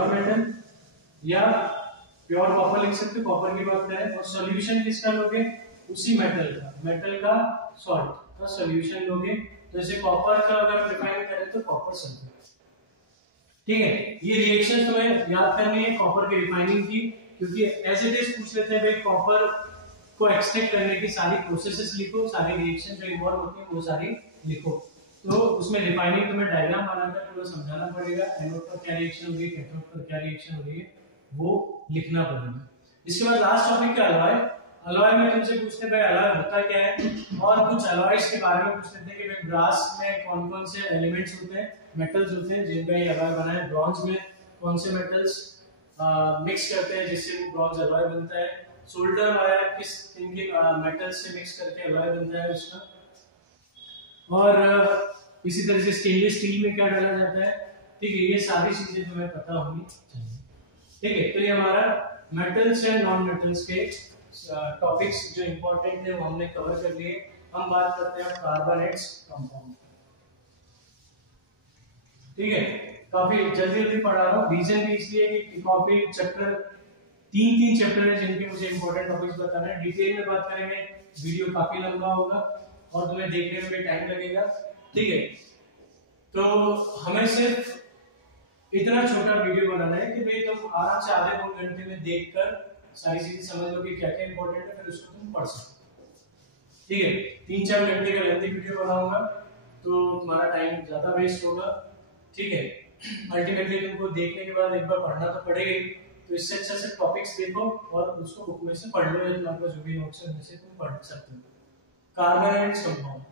मेटल, या प्योर कॉपर लिख सकते हो, कॉपर की बात करें। और सॉल्यूशन किसका लोगे, उसी मेटल का सॉल्ट का सॉल्यूशन लोगे। तो जैसे कॉपर का अगर रिफाइन करें तो कॉपर सल्फेट। ठीक है, ये रिएक्शन तुम्हें याद करनी है कॉपर के रिफाइनिंग की, क्योंकि एज इट इज पूछ लेते हैं भाई कॉपर को एक्सट्रैक्ट करने की सारी प्रोसेसेस लिखो, सारी रिएक्शन जो इन्वॉल्व होती है वो सारी लिखो। तो उसमें रिफाइनिंग तुम्हें डायग्राम बनाकर पूरा समझाना पड़ेगा, एनोड पर क्या रिएक्शन हो रही है, कैथोड पर क्या रिएक्शन हो रही है, वो लिखना पड़ेगा। इसके बाद लास्ट टॉपिक क्या अलॉय। अलॉय में तुमसे पूछते हैं भाई अलॉय होता क्या है, और कुछ अलॉयज के बारे में पूछ लेते हैं कि भाई ब्रास में कौन कौन से एलिमेंट्स होते हैं, मेटल्स होते हैं जिनका ये अलॉय बना है। ब्रॉन्ज में कौन से मेटल्स मिक्स करते हैं जिससे वो ब्रॉन्ज अलॉय बनता है। सोल्डर वायर किस इनके मेटल्स से मिक्स करके अलॉय बनता है उसका। और इसी तरह से स्टेनलेस स्टील में क्या डाला जाता है। ठीक है, ये सारी चीजें तुम्हें पता होनी चाहिए। ठीक है, तो ये हमारा मेटल्स एंड नॉन मेटल्स के टॉपिक्स जो इंपॉर्टेंट है वो हमने कवर कर लिए। हम बात करते हैं कार्बोनेट्स कंपाउंड। ठीक है, काफी जल्दी जल्दी पढ़ा रहा हूँ, रीजन भी इसलिए कि काफी चैप्टर तीन चैप्टर है जिनके मुझे इंपॉर्टेंट टॉपिक्स बताना है। डिटेल में बात करेंगे, वीडियो काफी लंबा होगा और तुम्हें देखने में भी टाइम लगेगा। ठीक है, तो हमें सिर्फ इतना छोटा वीडियो बनाना है कि भाई तुम आराम से आधे 2 घंटे में देखकर सारी चीजें समझ लो कि क्या क्या इंपॉर्टेंट है, फिर उसको तुम पढ़ सकते। ठीक है, 3-4 घंटे का लेंथी वीडियो बनाऊंगा तो तुम्हारा टाइम ज्यादा वेस्ट होगा। ठीक है, अल्टीमेटली तुमको देखने के बाद एक बार पढ़ना तो पड़ेगा ही, तो इससे अच्छा से टॉपिक्स देखो और उसको बुक में से पढ़ लो, या तुम्हारे पास जो भी नोट्स है उनमें से तुम पढ़ सकते हो। कार्बोनेट्स कंपाउंड,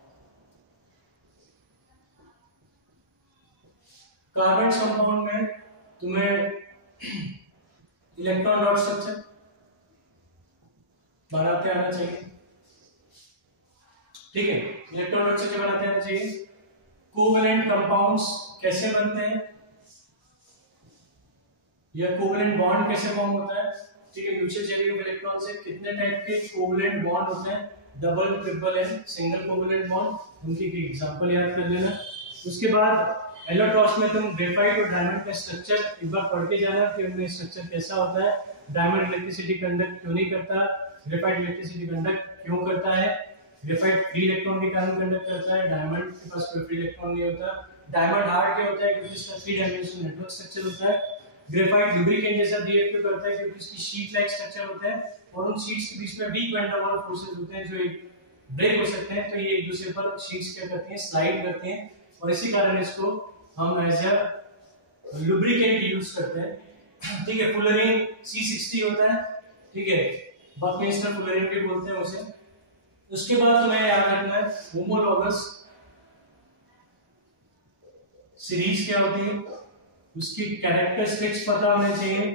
कार्बन कंपाउंड में तुम्हें इलेक्ट्रॉन डॉट स्ट्रक्चर बनाते आना चाहिए। ठीक है, इलेक्ट्रॉन डॉट स्ट्रक्चर बनाते आना चाहिए। कोवेलेंट कंपाउंड्स कैसे बनते हैं या कोवेलेंट बॉन्ड कैसे फॉर्म होता है। ठीक है, म्यूचुअल शेयरिंग ऑफ इलेक्ट्रॉन से कितने टाइप के कोवेलेंट बॉन्ड होते हैं, double, triple and single covalent bond, उनकी एक एग्जांपल याद कर लेना। उसके बाद एलोट्रॉस में तुम ग्रेफाइट और डायमंड का स्ट्रक्चर एक बार पढ़ के जाना कि उनमें स्ट्रक्चर कैसा होता है। डायमंड इलेक्ट्रिसिटी कंडक्ट क्यों नहीं करता, ग्रेफाइट इलेक्ट्रिसिटी कंडक्ट क्यों करता है। ग्रेफाइट फ्री इलेक्ट्रॉन के कारण कंडक्ट करता है, डायमंड के पास कोई फ्री इलेक्ट्रॉन नहीं होता। डायमंड हार्ड क्यों होता है, क्योंकि इसका 3 डायमेंशनल नेटवर्क स्ट्रक्चर होता है। ग्रेफाइट लुब्रिकेंट जैसा बिहेव क्यों करता है, क्योंकि इसकी शीट लाइक स्ट्रक्चर होता है और उन शीट्स के बीच में weak van der Waals forces होते हैं जो एक ब्रेक हो सकते हैं, तो ये एक दूसरे पर शीट्स क्या करती हैं, स्लाइड करती हैं, और इसी कारण इसको हम एज अ लुब्रिकेंट यूज करते हैं। ठीक है, फुलरीन C60 होता है। ठीक है, बकमिंस्टर फुलरीन भी बोलते हैं उसे। उसके बाद तुम्हें याद रखना है होमोलॉगस सीरीज क्या होती है, उसकी कैरेक्टरिस्टिक्स पता होने चाहिए।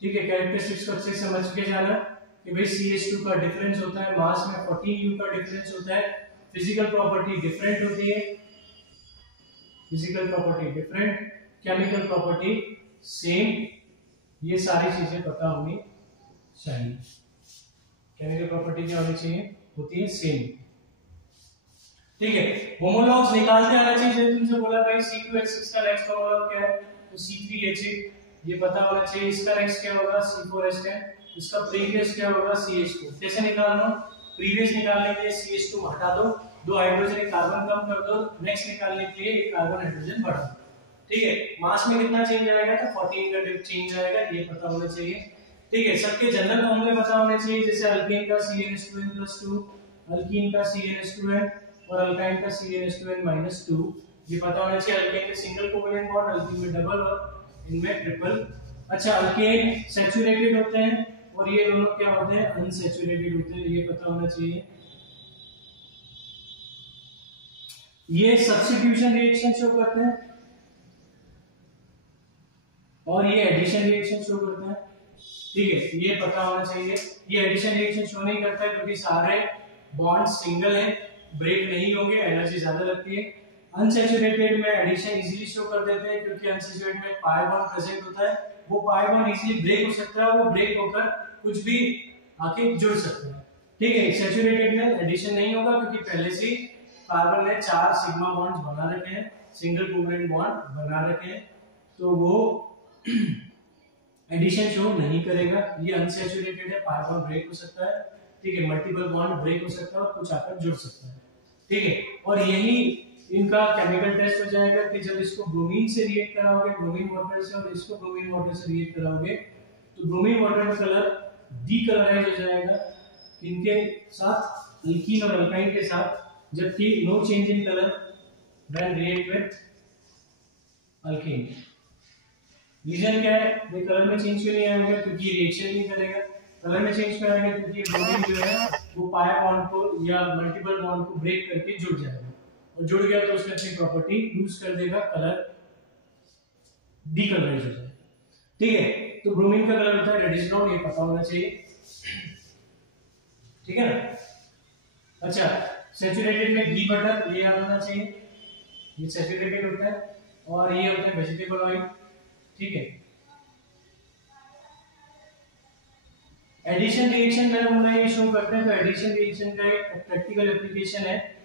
ठीक है, कैरेक्टरिस्टिक्स को अच्छे से समझ के जाना कि भाई CH2 का डिफरेंस होता है, मास में 14U का डिफरेंस होता है, फिजिकल प्रॉपर्टी डिफरेंट होती है, physical property different, chemical property same, ये सारी चीजें पता होनी चाहिए। केमिकल प्रॉपर्टी क्या होनी चाहिए, होती है सेम। ठीक है, होमोलॉग्स निकालते आना चाहिए। जैसे तुमसे बोला भाई C2H6 का नेक्स्ट होमोलॉग क्या है, तो C3H8 ये पता होना चाहिए। इसका नेक्स्ट क्या होगा, C4H10, इसका प्रीवियस क्या होगा, CH2। कैसे निकालना, प्रीवियस निकालने के लिए CH2 हटा दो, 2 हाइड्रोजन एक कार्बन कम कर दो, नेक्स्ट निकालने के लिए एक कार्बन हाइड्रोजन बढ़ा दो। ठीक है, मास में कितना चेंज आएगा, तो 14 का चेंज आएगा, ये पता होना चाहिए। ठीक है, सबके जनरल फॉर्मूले पता होने चाहिए, जैसे अल्कीन का CnH2n+2, अल्कीन का CnH2n और अल्काइन का CnH2n-2, ये पता होना चाहिए। अल्कीन के सिंगल कोवेलेंट बॉन्ड, अल्कीन में डबल और इनमें ट्रिपल। अच्छा, अल्केन सैचुरेटेड होते हैं और ये दोनों क्या होते हैं, अनसैचुरेटेड होते हैं, ये पता होना चाहिए। ये सब्स्टिट्यूशन रिएक्शन शो करते हैं और ये एडिशन रिएक्शन शो करते हैं। ठीक है, ये पता होना चाहिए। ये एडिशन रिएक्शन शो नहीं करता है क्योंकि सारे बॉन्ड सिंगल हैं, ब्रेक नहीं होंगे, एनर्जी ज्यादा लगती है। अनसैचुरेटेड में एडिशन इजीली शो कर देते हैं क्योंकि अनसैचुरेटेड में पाई बॉन्ड प्रेजेंट होता है, वो पाई बॉन्ड इजीली ब्रेक हो सकता है, वो ब्रेक होकर कुछ भी आके जुड़ सकता है। ठीक है, सैचुरेटेड में एडिशन नहीं होगा क्योंकि पहले से कार्बन ने 4 सिग्मा बॉन्ड्स बना रखे हैं, सिंगल कोवेलेंट बॉन्ड बना रखे हैं, तो वो एडिशन शो नहीं करेगा। ये अनसैचुरेटेड है, पाई बॉन्ड ब्रेक हो सकता है। ठीक है, मल्टीपल बॉन्ड ब्रेक हो सकता है और कुछ आकर जुड़ सकता है। ठीक है, और यही इनका केमिकल टेस्ट हो जाएगा कि जब इसको ब्रोमीन से रिएक्ट कराओगे, ब्रोमीन वाटर से, और इसको ब्रोमीन वाटर से रिएक्ट कराओगे, तो ब्रोमीन वाटर का कलर डीकलराइज हो जाएगा इनके साथ, अल्कीन और अल्काइन के साथ, जबकि no change in colour when react with alkene. Reason क्या है, ये कलर में चेंज क्यों नहीं आएगा, क्योंकि रिएक्शन नहीं करेगा। कलर में चेंज क्यों आएगा, क्योंकि ब्रोमीन जो है वो पाई बॉन्ड को या मल्टीपल बॉन्ड को ब्रेक करके जुड़ जाएगा, और जुड़ गया तो उसने अपनी प्रॉपर्टी लूज कर देगा, कलर डीकलराइज हो जाएगा। ठीक है, तो ब्रोमीन का कलर होता है रेडिश ब्राउन, ये पता होना चाहिए। ठीक है ना। अच्छा, सैचुरेटेड में घी बटर, ये याद होना चाहिए, ये सैचुरेटेड होता है, और ये होता है वेजिटेबल ऑयल। ठीक है, एडिशन रिएक्शन मैंने बोला ये शो करते हैं, तो एडिशन रिएक्शन का एक प्रैक्टिकल एप्लीकेशन है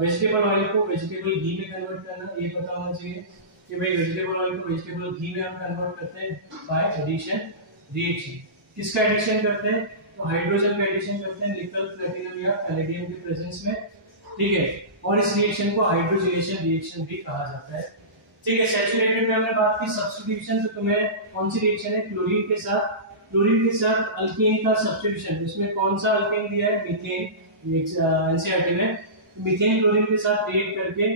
वेजिटेबल ऑयल को वेजिटेबल घी में कन्वर्ट करना। ये पता होना चाहिए कि भाई वेजिटेबल ऑयल को वेजिटेबल घी में हम कन्वर्ट करते हैं बाय एडिशन रिएक्शन। किसका एडिशन करते हैं? तो हाइड्रोजन का एडिशन करते हैं निकल, प्लेटिनम या पैलेडियम के प्रेजेंस में, ठीक है। और इस रिएक्शन को हाइड्रोजनेशन रिएक्शन भी कहा जाता है, ठीक है। सैचुरेटेड में हमने बात की सब्स्टिट्यूशन, तो तुम्हें कौन सी रिएक्शन है? क्लोरीन के साथ अल्कीन का सब्स्टिट्यूशन। इसमें कौन सा अल्कीन दिया है? मीथेन। एनसीईआरटी में मीथेन क्लोरीन के साथ रिएक्ट करके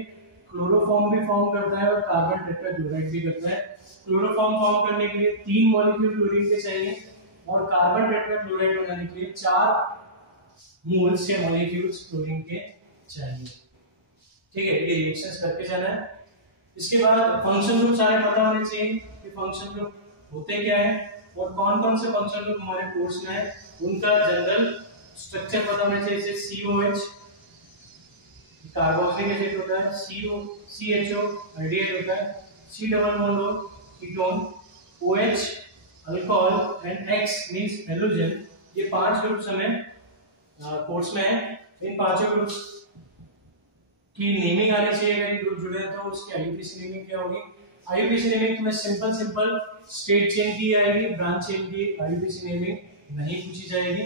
क्लोरोफॉर्म भी फॉर्म करता है और कार्बन टेट्राक्लोराइड भी करता है। क्लोरोफॉर्म फॉर्म करने के लिए 3 मॉलिक्यूल क्लोरीन के चाहिए और कार्बन टेट्राक्लोराइड बनाने के लिए 4 मोल्स या मॉलिक्यूल्स क्लोरीन के चाहिए, ठीक है। ये रिएक्शंस करके जाना है। इसके बाद फंक्शन ग्रुप सारे पता होने चाहिए कि फंक्शन ग्रुप होते क्या है और कौन-कौन से फंक्शन ग्रुप हमारे कोर्स में है, उनका जनरल स्ट्रक्चर पता होना चाहिए। जैसे COH कार्बोक्सिलिक एसिड होता है, CHO एल्डिहाइड होता है, C double bond O ketone, OH alcohol and X means halogen. ये 5 ग्रुप्स हमें कोर्स में है। इन पांचों ग्रुप्स की नेमिंग आनी चाहिए। अगर ग्रुप जुड़े हैं तो उसकी आईयूपीएसी नेमिंग क्या होगी? आईयूपीएसी नेमिंग तुम्हें सिंपल स्टेट चेन की आएगी, ब्रांच चेन की आईयूपीएसी नेमिंग नहीं पूछी जाएगी,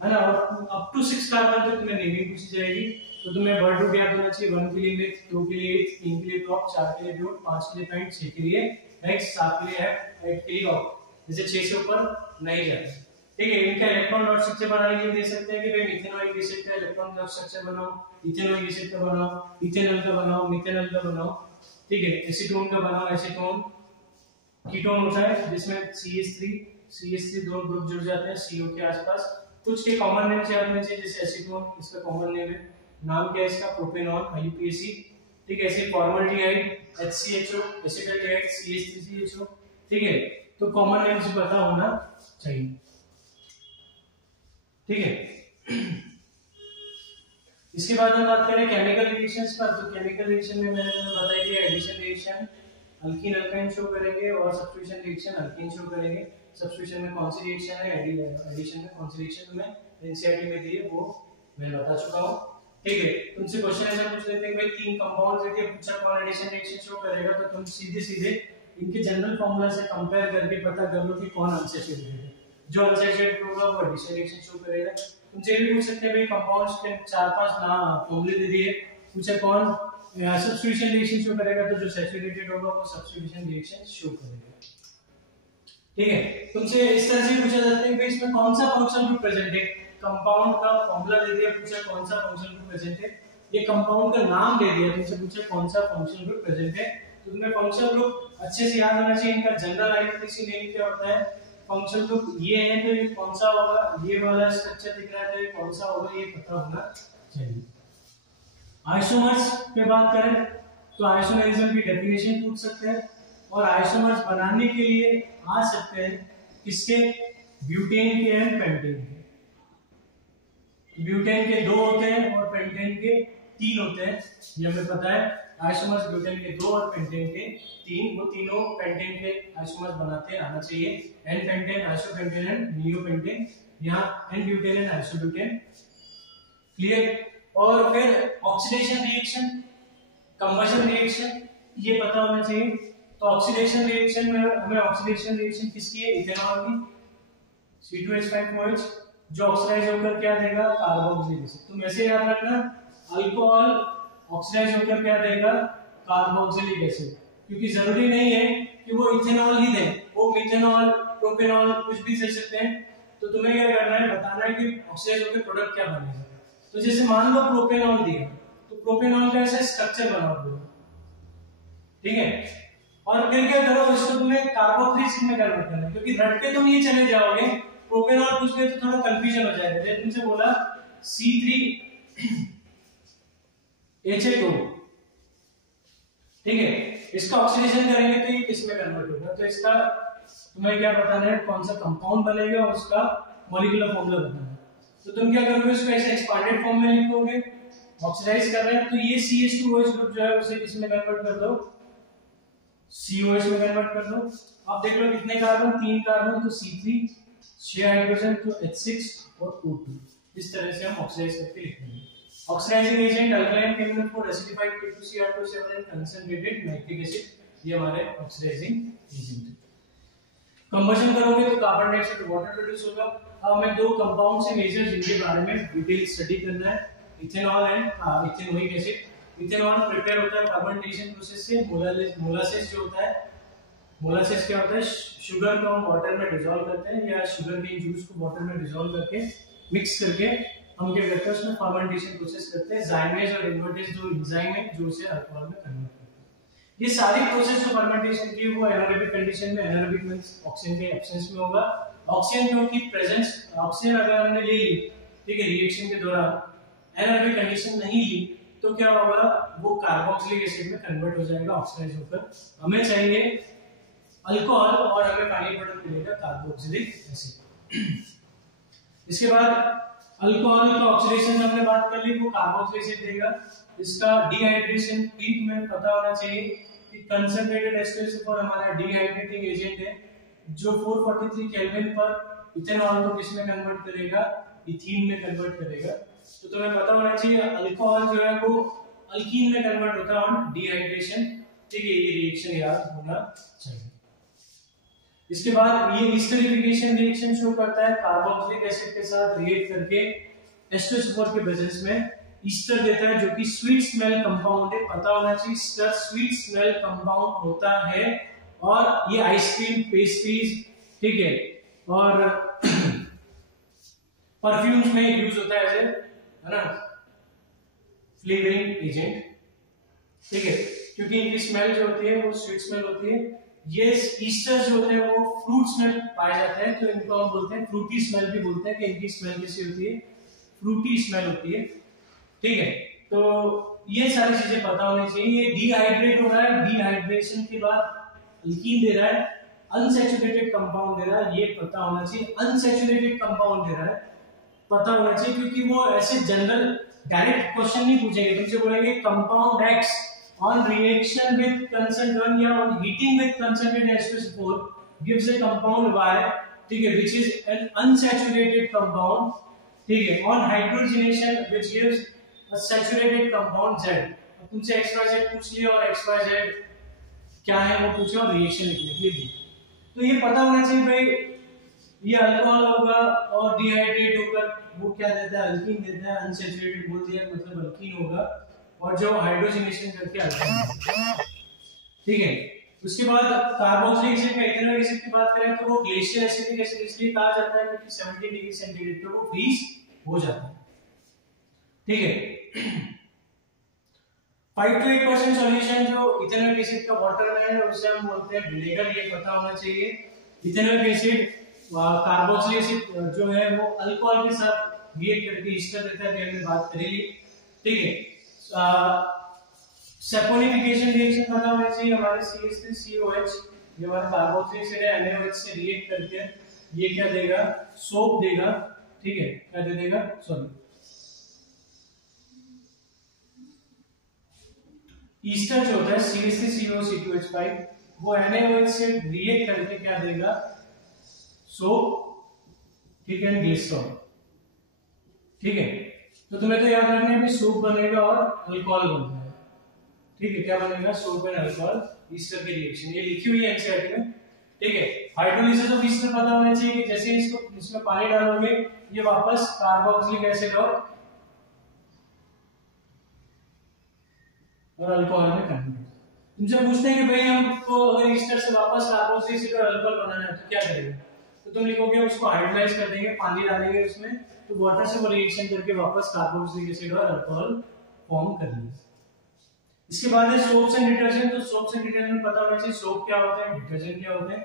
है ना। और अप टू 6 कार्बन तक तुम्हें नेमिंग पूछी जाएगी। तो तुम्हें वर्ड रूप याद होना चाहिए। 1 के लिए मिथ, 2 के लिए 3 के लिए प्रॉप, 4 के लिए ब्यूट, 5 के लिए पैंट, 6 के लिए एक्स, 7 के लिए एफ, 8 के लिए ऑफ। जैसे 6 से ऊपर नहीं जाते, ठीक है। इनका इलेक्ट्रॉन डॉट स्ट्रक्चर बनाने के लिए दे सकते हैं कि भाई मिथेनॉइक एसिड का इलेक्ट्रॉन डॉट स्ट्रक्चर बनाओ, इथेनॉइक एसिड का बनाओ, इथेनॉल का बनाओ, मिथेनॉल का बनाओ, ठीक है। एसीटोन का बनाओ, एसीटोन कीटोन होता है जिसमें CH3 दो ग्रुप जुड़ जाते हैं CO के आसपास। कुछ के कॉमन नेम याद होने चाहिए, जैसे एसीटोन इसका कॉमन नेम है, नाम क्या है इसका? प्रोपेनॉल, आईयूपीएसी, ठीक है। ऐसे फॉर्मल्डिहाइड HCHO, एसिटाल्डिहाइड CH3CHO, ठीक है। तो कॉमन नेम्स पता होना चाहिए, ठीक है। इसके बाद हम बात करें केमिकल रिएक्शंस पर। तो केमिकल रिएक्शन में मैंने तुम्हें बताया कि addition reaction alkene alkyne show करेंगे और सब्स्टिट्यूशन रिएक्शन अल्कीन शो करेंगे। सब्स्टिट्यूशन में कौन सी रिएक्शन है, एडिशन में कौन सी रिएक्शन तुम्हें एनसीईआरटी में दी है वो मैं बता चुका हूं, ठीक है। तुमसे क्वेश्चन ऐसा पूछ लेते हैं कि भाई 3 कंपाउंड्स देके पूछा कौन एडिशन रिएक्शन शो करेगा, तो तुम सीधे इनके जनरल फार्मूला से कंपेयर करके पता कर लो कि कौन अनसैचुरेटेड है। जो अनसैचुरेटेड होगा वो एडिशन रिएक्शन शो करेगा। तुमसे ये भी पूछ सकते हैं भाई कंपाउंड्स के 4-5 नाम फॉर्मूले दे दिए, पूछा कौन सब्स्टिट्यूशन रिएक्शन शो करेगा, तो जो सैचुरेटेड होगा वो सब्स्टिट्यूशन रिएक्शन शो करेगा, ठीक है। तुमसे इस तरह से पूछा जाता है कि इसमें कौन सा फंक्शन ग्रुप प्रेजेंट है। कंपाउंड का फॉर्मूला दे दिया, पूछा कौन सा फंक्शन ग्रुप प्रेजेंट है। ये कंपाउंड का नाम दे दिया, तुमसे पूछा कौन सा फंक्शन ग्रुप प्रेजेंट है। तो तुम्हें फंक्शन ग्रुप अच्छे से याद होना चाहिए। इनका जनरल आईयूपीएसी नेम क्या होता है? फंक्शन ग्रुप ये है तो ये कौन सा होगा, ये वाला स्ट्रक्चर दिख रहा है तो ये कौन सा होगा, ये पता होना चाहिए। आइसोमर्स पे बात करें तो आइसोमेरिज्म की डेफिनेशन पूछ सकते हैं और आइसोमर्स बनाने के लिए आ सकते हैं किसके? ब्यूटेन के एंड पेंटेन के। ब्यूटेन के 2 होते हैं और पेंटेन के 3 होते हैं, ये हमें पता है। आइसोमर्स ब्यूटेन के 2 और पेंटेन के 3, वो तीनों पेंटेन के आइसोमर्स बनाते आना चाहिए। N pentane, isopentane and neopentane, यहाँ n butane and isobutane, clear. और फिर ऑक्सीडेशन रिएक्शन, कंबशन रिएक्शन, ये पता होना चाहिए। तो ऑक्सीडेशन रिएक्शन में हमें ऑक्सीडेशन रिएक्शन किसकी है? इथेनॉल की, C2H5OH, जो ऑक्सीडाइज होकर क्या देगा? Carboxylic acid. तुम ऐसे याद रखना, अल्कोहल ऑक्सीडाइज होकर क्या देगा? Carboxylic acid. क्योंकि जरूरी नहीं है कि वो इथेनॉल ही दे, वो मिथेनॉल, प्रोपेनॉल कुछ भी दे सकते हैं। तो तुम्हें क्या करना है, बताना है कि ऑक्सीडाइज होकर प्रोडक्ट क्या बनेगा। तो जैसे मान लो प्रोपेनॉल दिया, तो प्रोपेनॉल का ऐसा स्ट्रक्चर बनाओ, ठीक है। और फिर क्या करो, इसको तुम्हें कार्बोक्सिलिक एसिड में कन्वर्ट करना है, क्योंकि रट के तुम ये चले जाओगे प्रोपेनॉल पूछ गए तो थोड़ा कंफ्यूजन हो जाएगा। जैसे तुमसे बोला C3H2, ठीक है, इसका ऑक्सीडेशन करेंगे तो ये किस में कन्वर्ट होगा। तो इसका तुम्हें क्या बताना है, कौन सा कंपाउंड बनेगा और उसका मॉलिक्यूलर फॉर्मूला बताना है। तो तुम क्या करोगे, इसको ऐसे एक्सपांडेड फॉर्म में लिखोगे। ऑक्सीडाइज कर रहे हैं तो ये CH2OH ग्रुप जो है उसे किसमें कन्वर्ट कर दो? COH में कन्वर्ट कर दो। अब देख लो कितने कार्बन, 3 कार्बन, तो C3 6 हाइड्रोजन तो H6 और O2, इस तरह से हम ऑक्सीडाइज करके लिखेंगे। Oxidising agent alkaline chemical for acidified K2Cr2 and concentrated nitric acid, ये हमारे ऑक्सीडाइजिंग एजेंट है। कंबशन करोगे तो कार्बन डाइऑक्साइड वाटर प्रोड्यूस होगा। अब हमें दो कंपाउंड से मेजर जिनके बारे में डिटेल स्टडी करना है, ethanol and ethanoic acid. Ethanol prepare होता है कार्बोनेशन प्रोसेस से। मोलासेस जो होता है, मोलासेस क्या होता है, शुगर को हम वाटर में डिसॉल्व करते हैं या शुगर के जूस को वाटर में डिसॉल्व करके मिक्स करके हम क्या करते हैं उसमें फर्मेंटेशन प्रोसेस करते हैं। जाइमेज और इन्वर्टेज जो एंजाइम है जो उसे अल्कोहल में कन्वर्ट करते हैं। ये सारी प्रोसेस जो फर्मेंटेशन की है वो एनारोबिक कंडीशन में, एनारोबिक मींस ऑक्सीजन के एब्सेंस में होगा। ऑक्सीजन जो की प्रेजेंस, ऑक्सीजन अगर हमने ले ली, ठीक है, रिएक्शन के दौरान एनारोबिक कंडीशन नहीं ली तो क्या होगा, वो कार्बोक्सिलिक एसिड में कन्वर्ट हो जाएगा ऑक्सीडाइज होकर। हमें चाहिए अल्कोहल और हमें फाइनल प्रोडक्ट मिलेगा कार्बोक्सिलिक एसिड। इसके बाद अल्कोहल का ऑक्सीडेशन हमने बात कर ली, वो कार्बोक्सिलिक एसिड देगा। इसका डिहाइड्रेशन पीक में पता होना चाहिए कि कंसंट्रेटेड H2SO4 हमारा डिहाइड्रेटिंग एजेंट है जो 443 केल्विन पर इथेनॉल को किस में कन्वर्ट करेगा, इथीन में कन्वर्ट करेगा। तो तुम्हें पता होना चाहिए अल्कोहल जो है वो अल्कीन में कन्वर्ट होता है ऑन डिहाइड्रेशन, ठीक है, ये रिएक्शन याद होना चाहिए। इसके बाद ये एस्टरिफिकेशन रिएक्शन शो करता है, कार्बोक्सिलिक एसिड के साथ रिएक्ट करके H2SO4 के प्रेजेंस में ईस्टर देता है जो कि स्वीट स्मेल कंपाउंड है। पता होना चाहिए ईस्टर स्वीट स्मेल कंपाउंड होता है और ये आइसक्रीम, पेस्ट्रीज, ठीक है, और परफ्यूम्स में यूज होता है है ना, फ्लेवरिंग एजेंट, ठीक है, क्योंकि इनकी स्मेल जो होती है वो स्वीट स्मेल होती है। ये ईस्टर जो होते हैं वो फ्रूट्स में पाए जाते हैं तो इनको हम बोलते हैं फ्रूटी स्मेल भी बोलते हैं कि इनकी स्मेल कैसी होती है, फ्रूटी स्मेल होती है, ठीक है। तो ये सारी चीजें पता होनी चाहिए। ये डिहाइड्रेट हो रहा है, डिहाइड्रेशन के बाद अल्कीन दे रहा है, अनसैचुरेटेड कंपाउंड दे रहा है, ये पता होना चाहिए। अनसैचुरेटेड कंपाउंड दे रहा है, पता होना चाहिए, क्योंकि वो ऐसे जनरल डायरेक्ट क्वेश्चन नहीं पूछेंगे, तुमसे बोलेंगे compound X on reaction with concentration या on heating with concentrated H2SO4 gives a compound Y, ठीक है, which is an unsaturated compound, ठीक है, on hydrogenation which gives a saturated compound Z। अब तुमसे XYZ पूछ लिया और XYZ क्या है वो पूछा और रिएक्शन लिखने के लिए, तो ये पता होना चाहिए भाई ये अल्कोहल होगा और डिहाइड्रेट होकर वो क्या देता है, अल्कीन देता है। अनसैचुरेटेड बोल दिया मतलब अल्कीन होगा और जो हाइड्रोजनेशन करके अल्कीन, ठीक है। उसके बाद कार्बोक्सिलिक एसिड में इथेनॉइक एसिड की बात करें तो वो ग्लेशियर एसिटिक एसिड इसलिए कहा जाता है क्योंकि 70 डिग्री सेंटीग्रेड पे वो फ्रीज हो जाता है, ठीक है। 5 to 8% सॉल्यूशन जो इथेनॉइक एसिड का वाटर में है उसे हम बोलते हैं विनेगर, ये पता होना चाहिए। इथेनॉइक एसिड कार्बोक्सिलिक एसिड जो है वो अल्कोहल के साथ रिएक्ट करके ईस्टर देता है, हमने बात करी, ठीक है। सैपोनिफिकेशन रिएक्शन पता होना चाहिए, हमारे CH3COH ये हमारा कार्बोक्सिलिक एसिड है, NaOH से रिएक्ट करके ये क्या देगा, सोप देगा, ठीक है, क्या दे देगा, सॉरी ईस्टर जो होता है CH3COCH2H5 वो NaOH से रिएक्ट करके क्या देगा, सोप, ठीक है, ग्लिसरॉल, ठीक है। तो तुम्हें तो याद रखना है कि सोप बनेगा और अल्कोहल बनता है, ठीक है, क्या बनेगा, सोप एंड अल्कोहल, ईस्टर की रिएक्शन, ये लिखी हुई है एनसीईआरटी में, ठीक है। हाइड्रोलिसिस ऑफ ईस्टर पता होना चाहिए कि जैसे इसको इसमें पानी डालोगे ये वापस कार्बोक्सिलिक एसिड और अल्कोहल में कन्वर्ट। तुमसे पूछते हैं कि भाई हमको अगर ईस्टर से वापस कार्बोक्सिलिक एसिड और अल्कोहल बनाना है तो क्या करेंगे, तो तुम लिखोगे उसको हाइड्रोलाइज कर देंगे, पानी डालेंगे उसमें तो वाटर से वो रिएक्शन करके वापस कार्बोक्सिलिक एसिड और अल्कोहल फॉर्म कर लेंगे। इसके बाद है सोप्स एंड डिटर्जेंट। तो सोप्स एंड डिटर्जेंट पता होना चाहिए सोप क्या होता है, डिटर्जेंट क्या होता है,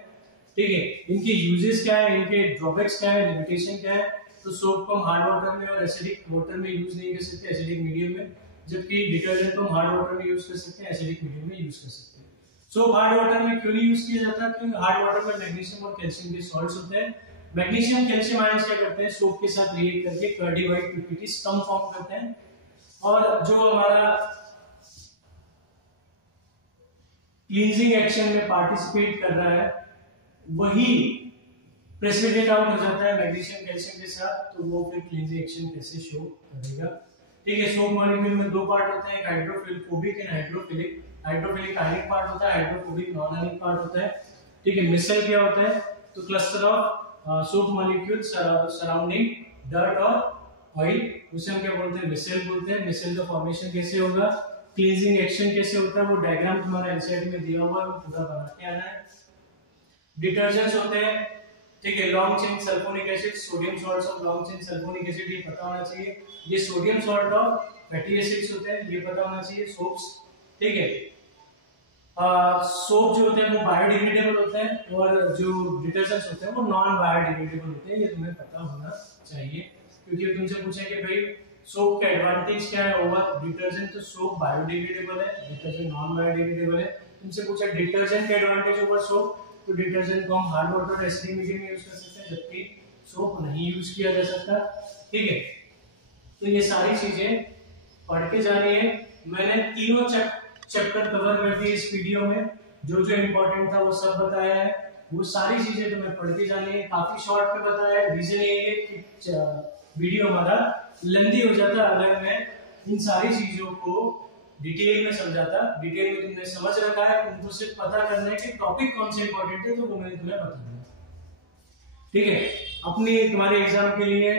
ठीक है, इनके यूजेस क्या है, इनके ड्रॉबैक्स क्या है, लिमिटेशन क्या है। तो सोप को हम हार्ड वाटर में और एसिडिक वाटर में यूज नहीं कर सकते, एसिडिक मीडियम में, जबकि डिटर्जेंट को हम हार्ड वाटर में यूज कर सकते हैं, एसिडिक मीडियम में यूज कर सकते हैं। सोप हार्ड वाटर में क्यों नहीं यूज किया जाता, क्योंकि हार्ड वाटर में मैग्नीशियम और कैल्शियम के सॉल्ट्स होते हैं। मैग्नीशियम कैल्शियम आयंस क्या करते हैं, सोप के साथ रिएक्ट करके कार्डिवाइड पीपीटीज कम फॉर्म करते हैं, और जो हमारा क्लींजिंग एक्शन में पार्टिसिपेट कर रहा है वही प्रेसिपिटेट आउट हो जाता है मैग्नीशियम कैल्शियम के साथ, तो वो फिर क्लींजिंग एक्शन कैसे शो करेगा। ठीक है, सोप मॉलिक्यूल में दो पार्ट होते हैं, hydrophobic and hydrophilic. Hydrophilic ionic part होता है, हाइड्रोफोबिक नॉन आयनिक पार्ट होता है। ठीक है, मिसल क्या होता है, तो cluster of soap molecule surrounding dirt और ऑयल, उसे हम क्या बोलते हैं, मिसल बोलते हैं। मिसल का फॉर्मेशन कैसे होगा, क्लींजिंग एक्शन कैसे होता है, वो डायग्राम तुम्हारा एनसीईआरटी में दिया हुआ है, वो पूरा बना के आना है। डिटर्जेंट्स होते हैं, ठीक है, long chain sulphonic acid, sodium salts of long chain sulphonic acid, ये पता होना चाहिए। ये sodium salt of fatty acids होते हैं, ये पता होना चाहिए। सोप्स, ठीक है, सोप जो होते हैं वो बायोडिग्रेडेबल होते हैं और जो डिटर्जेंट्स होते हैं वो नॉन बायोडिग्रेडेबल होते हैं, ये तुम्हें पता होना चाहिए। क्योंकि तुमसे पूछे कि भाई सोप का एडवांटेज क्या है ओवर डिटर्जेंट, तो सोप बायोडिग्रेडेबल है, डिटर्जेंट नॉन बायोडिग्रेडेबल है। तुमसे पूछा डिटर्जेंट का एडवांटेज ओवर सोप, तो डिटर्जेंट को हम हार्ड वाटर एसिडिक मीडियम में यूज कर सकते हैं, जबकि सोप नहीं यूज किया जा सकता। ठीक है, तो ये सारी चीजें पढ़ के जानी है। मैंने तीनों चैप्टर कवर कर दिए इस वीडियो में, जो जो इम्पोर्टेंट था वो सब बताया है। वो सारी चीजें तुम्हें पढ़ के जानी है, काफी शॉर्ट में बताया है। रीजन ये है कि वीडियो हमारा लेंथी हो जाता अगर मैं इन सारी चीजों को डिटेल में समझाता। डिटेल में तुमने समझ रखा है, तुमको सिर्फ पता करना है कि टॉपिक कौन से इंपॉर्टेंट है, तो वो मैंने तुम्हें बता दिया। ठीक है, अपनी तुम्हारे एग्जाम के लिए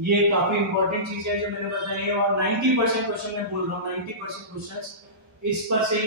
ये काफी इंपॉर्टेंट चीज है जो मैंने बताई है, और 90% क्वेश्चन मैं बोल रहा हूँ, 90% क्वेश्चंस इस पर से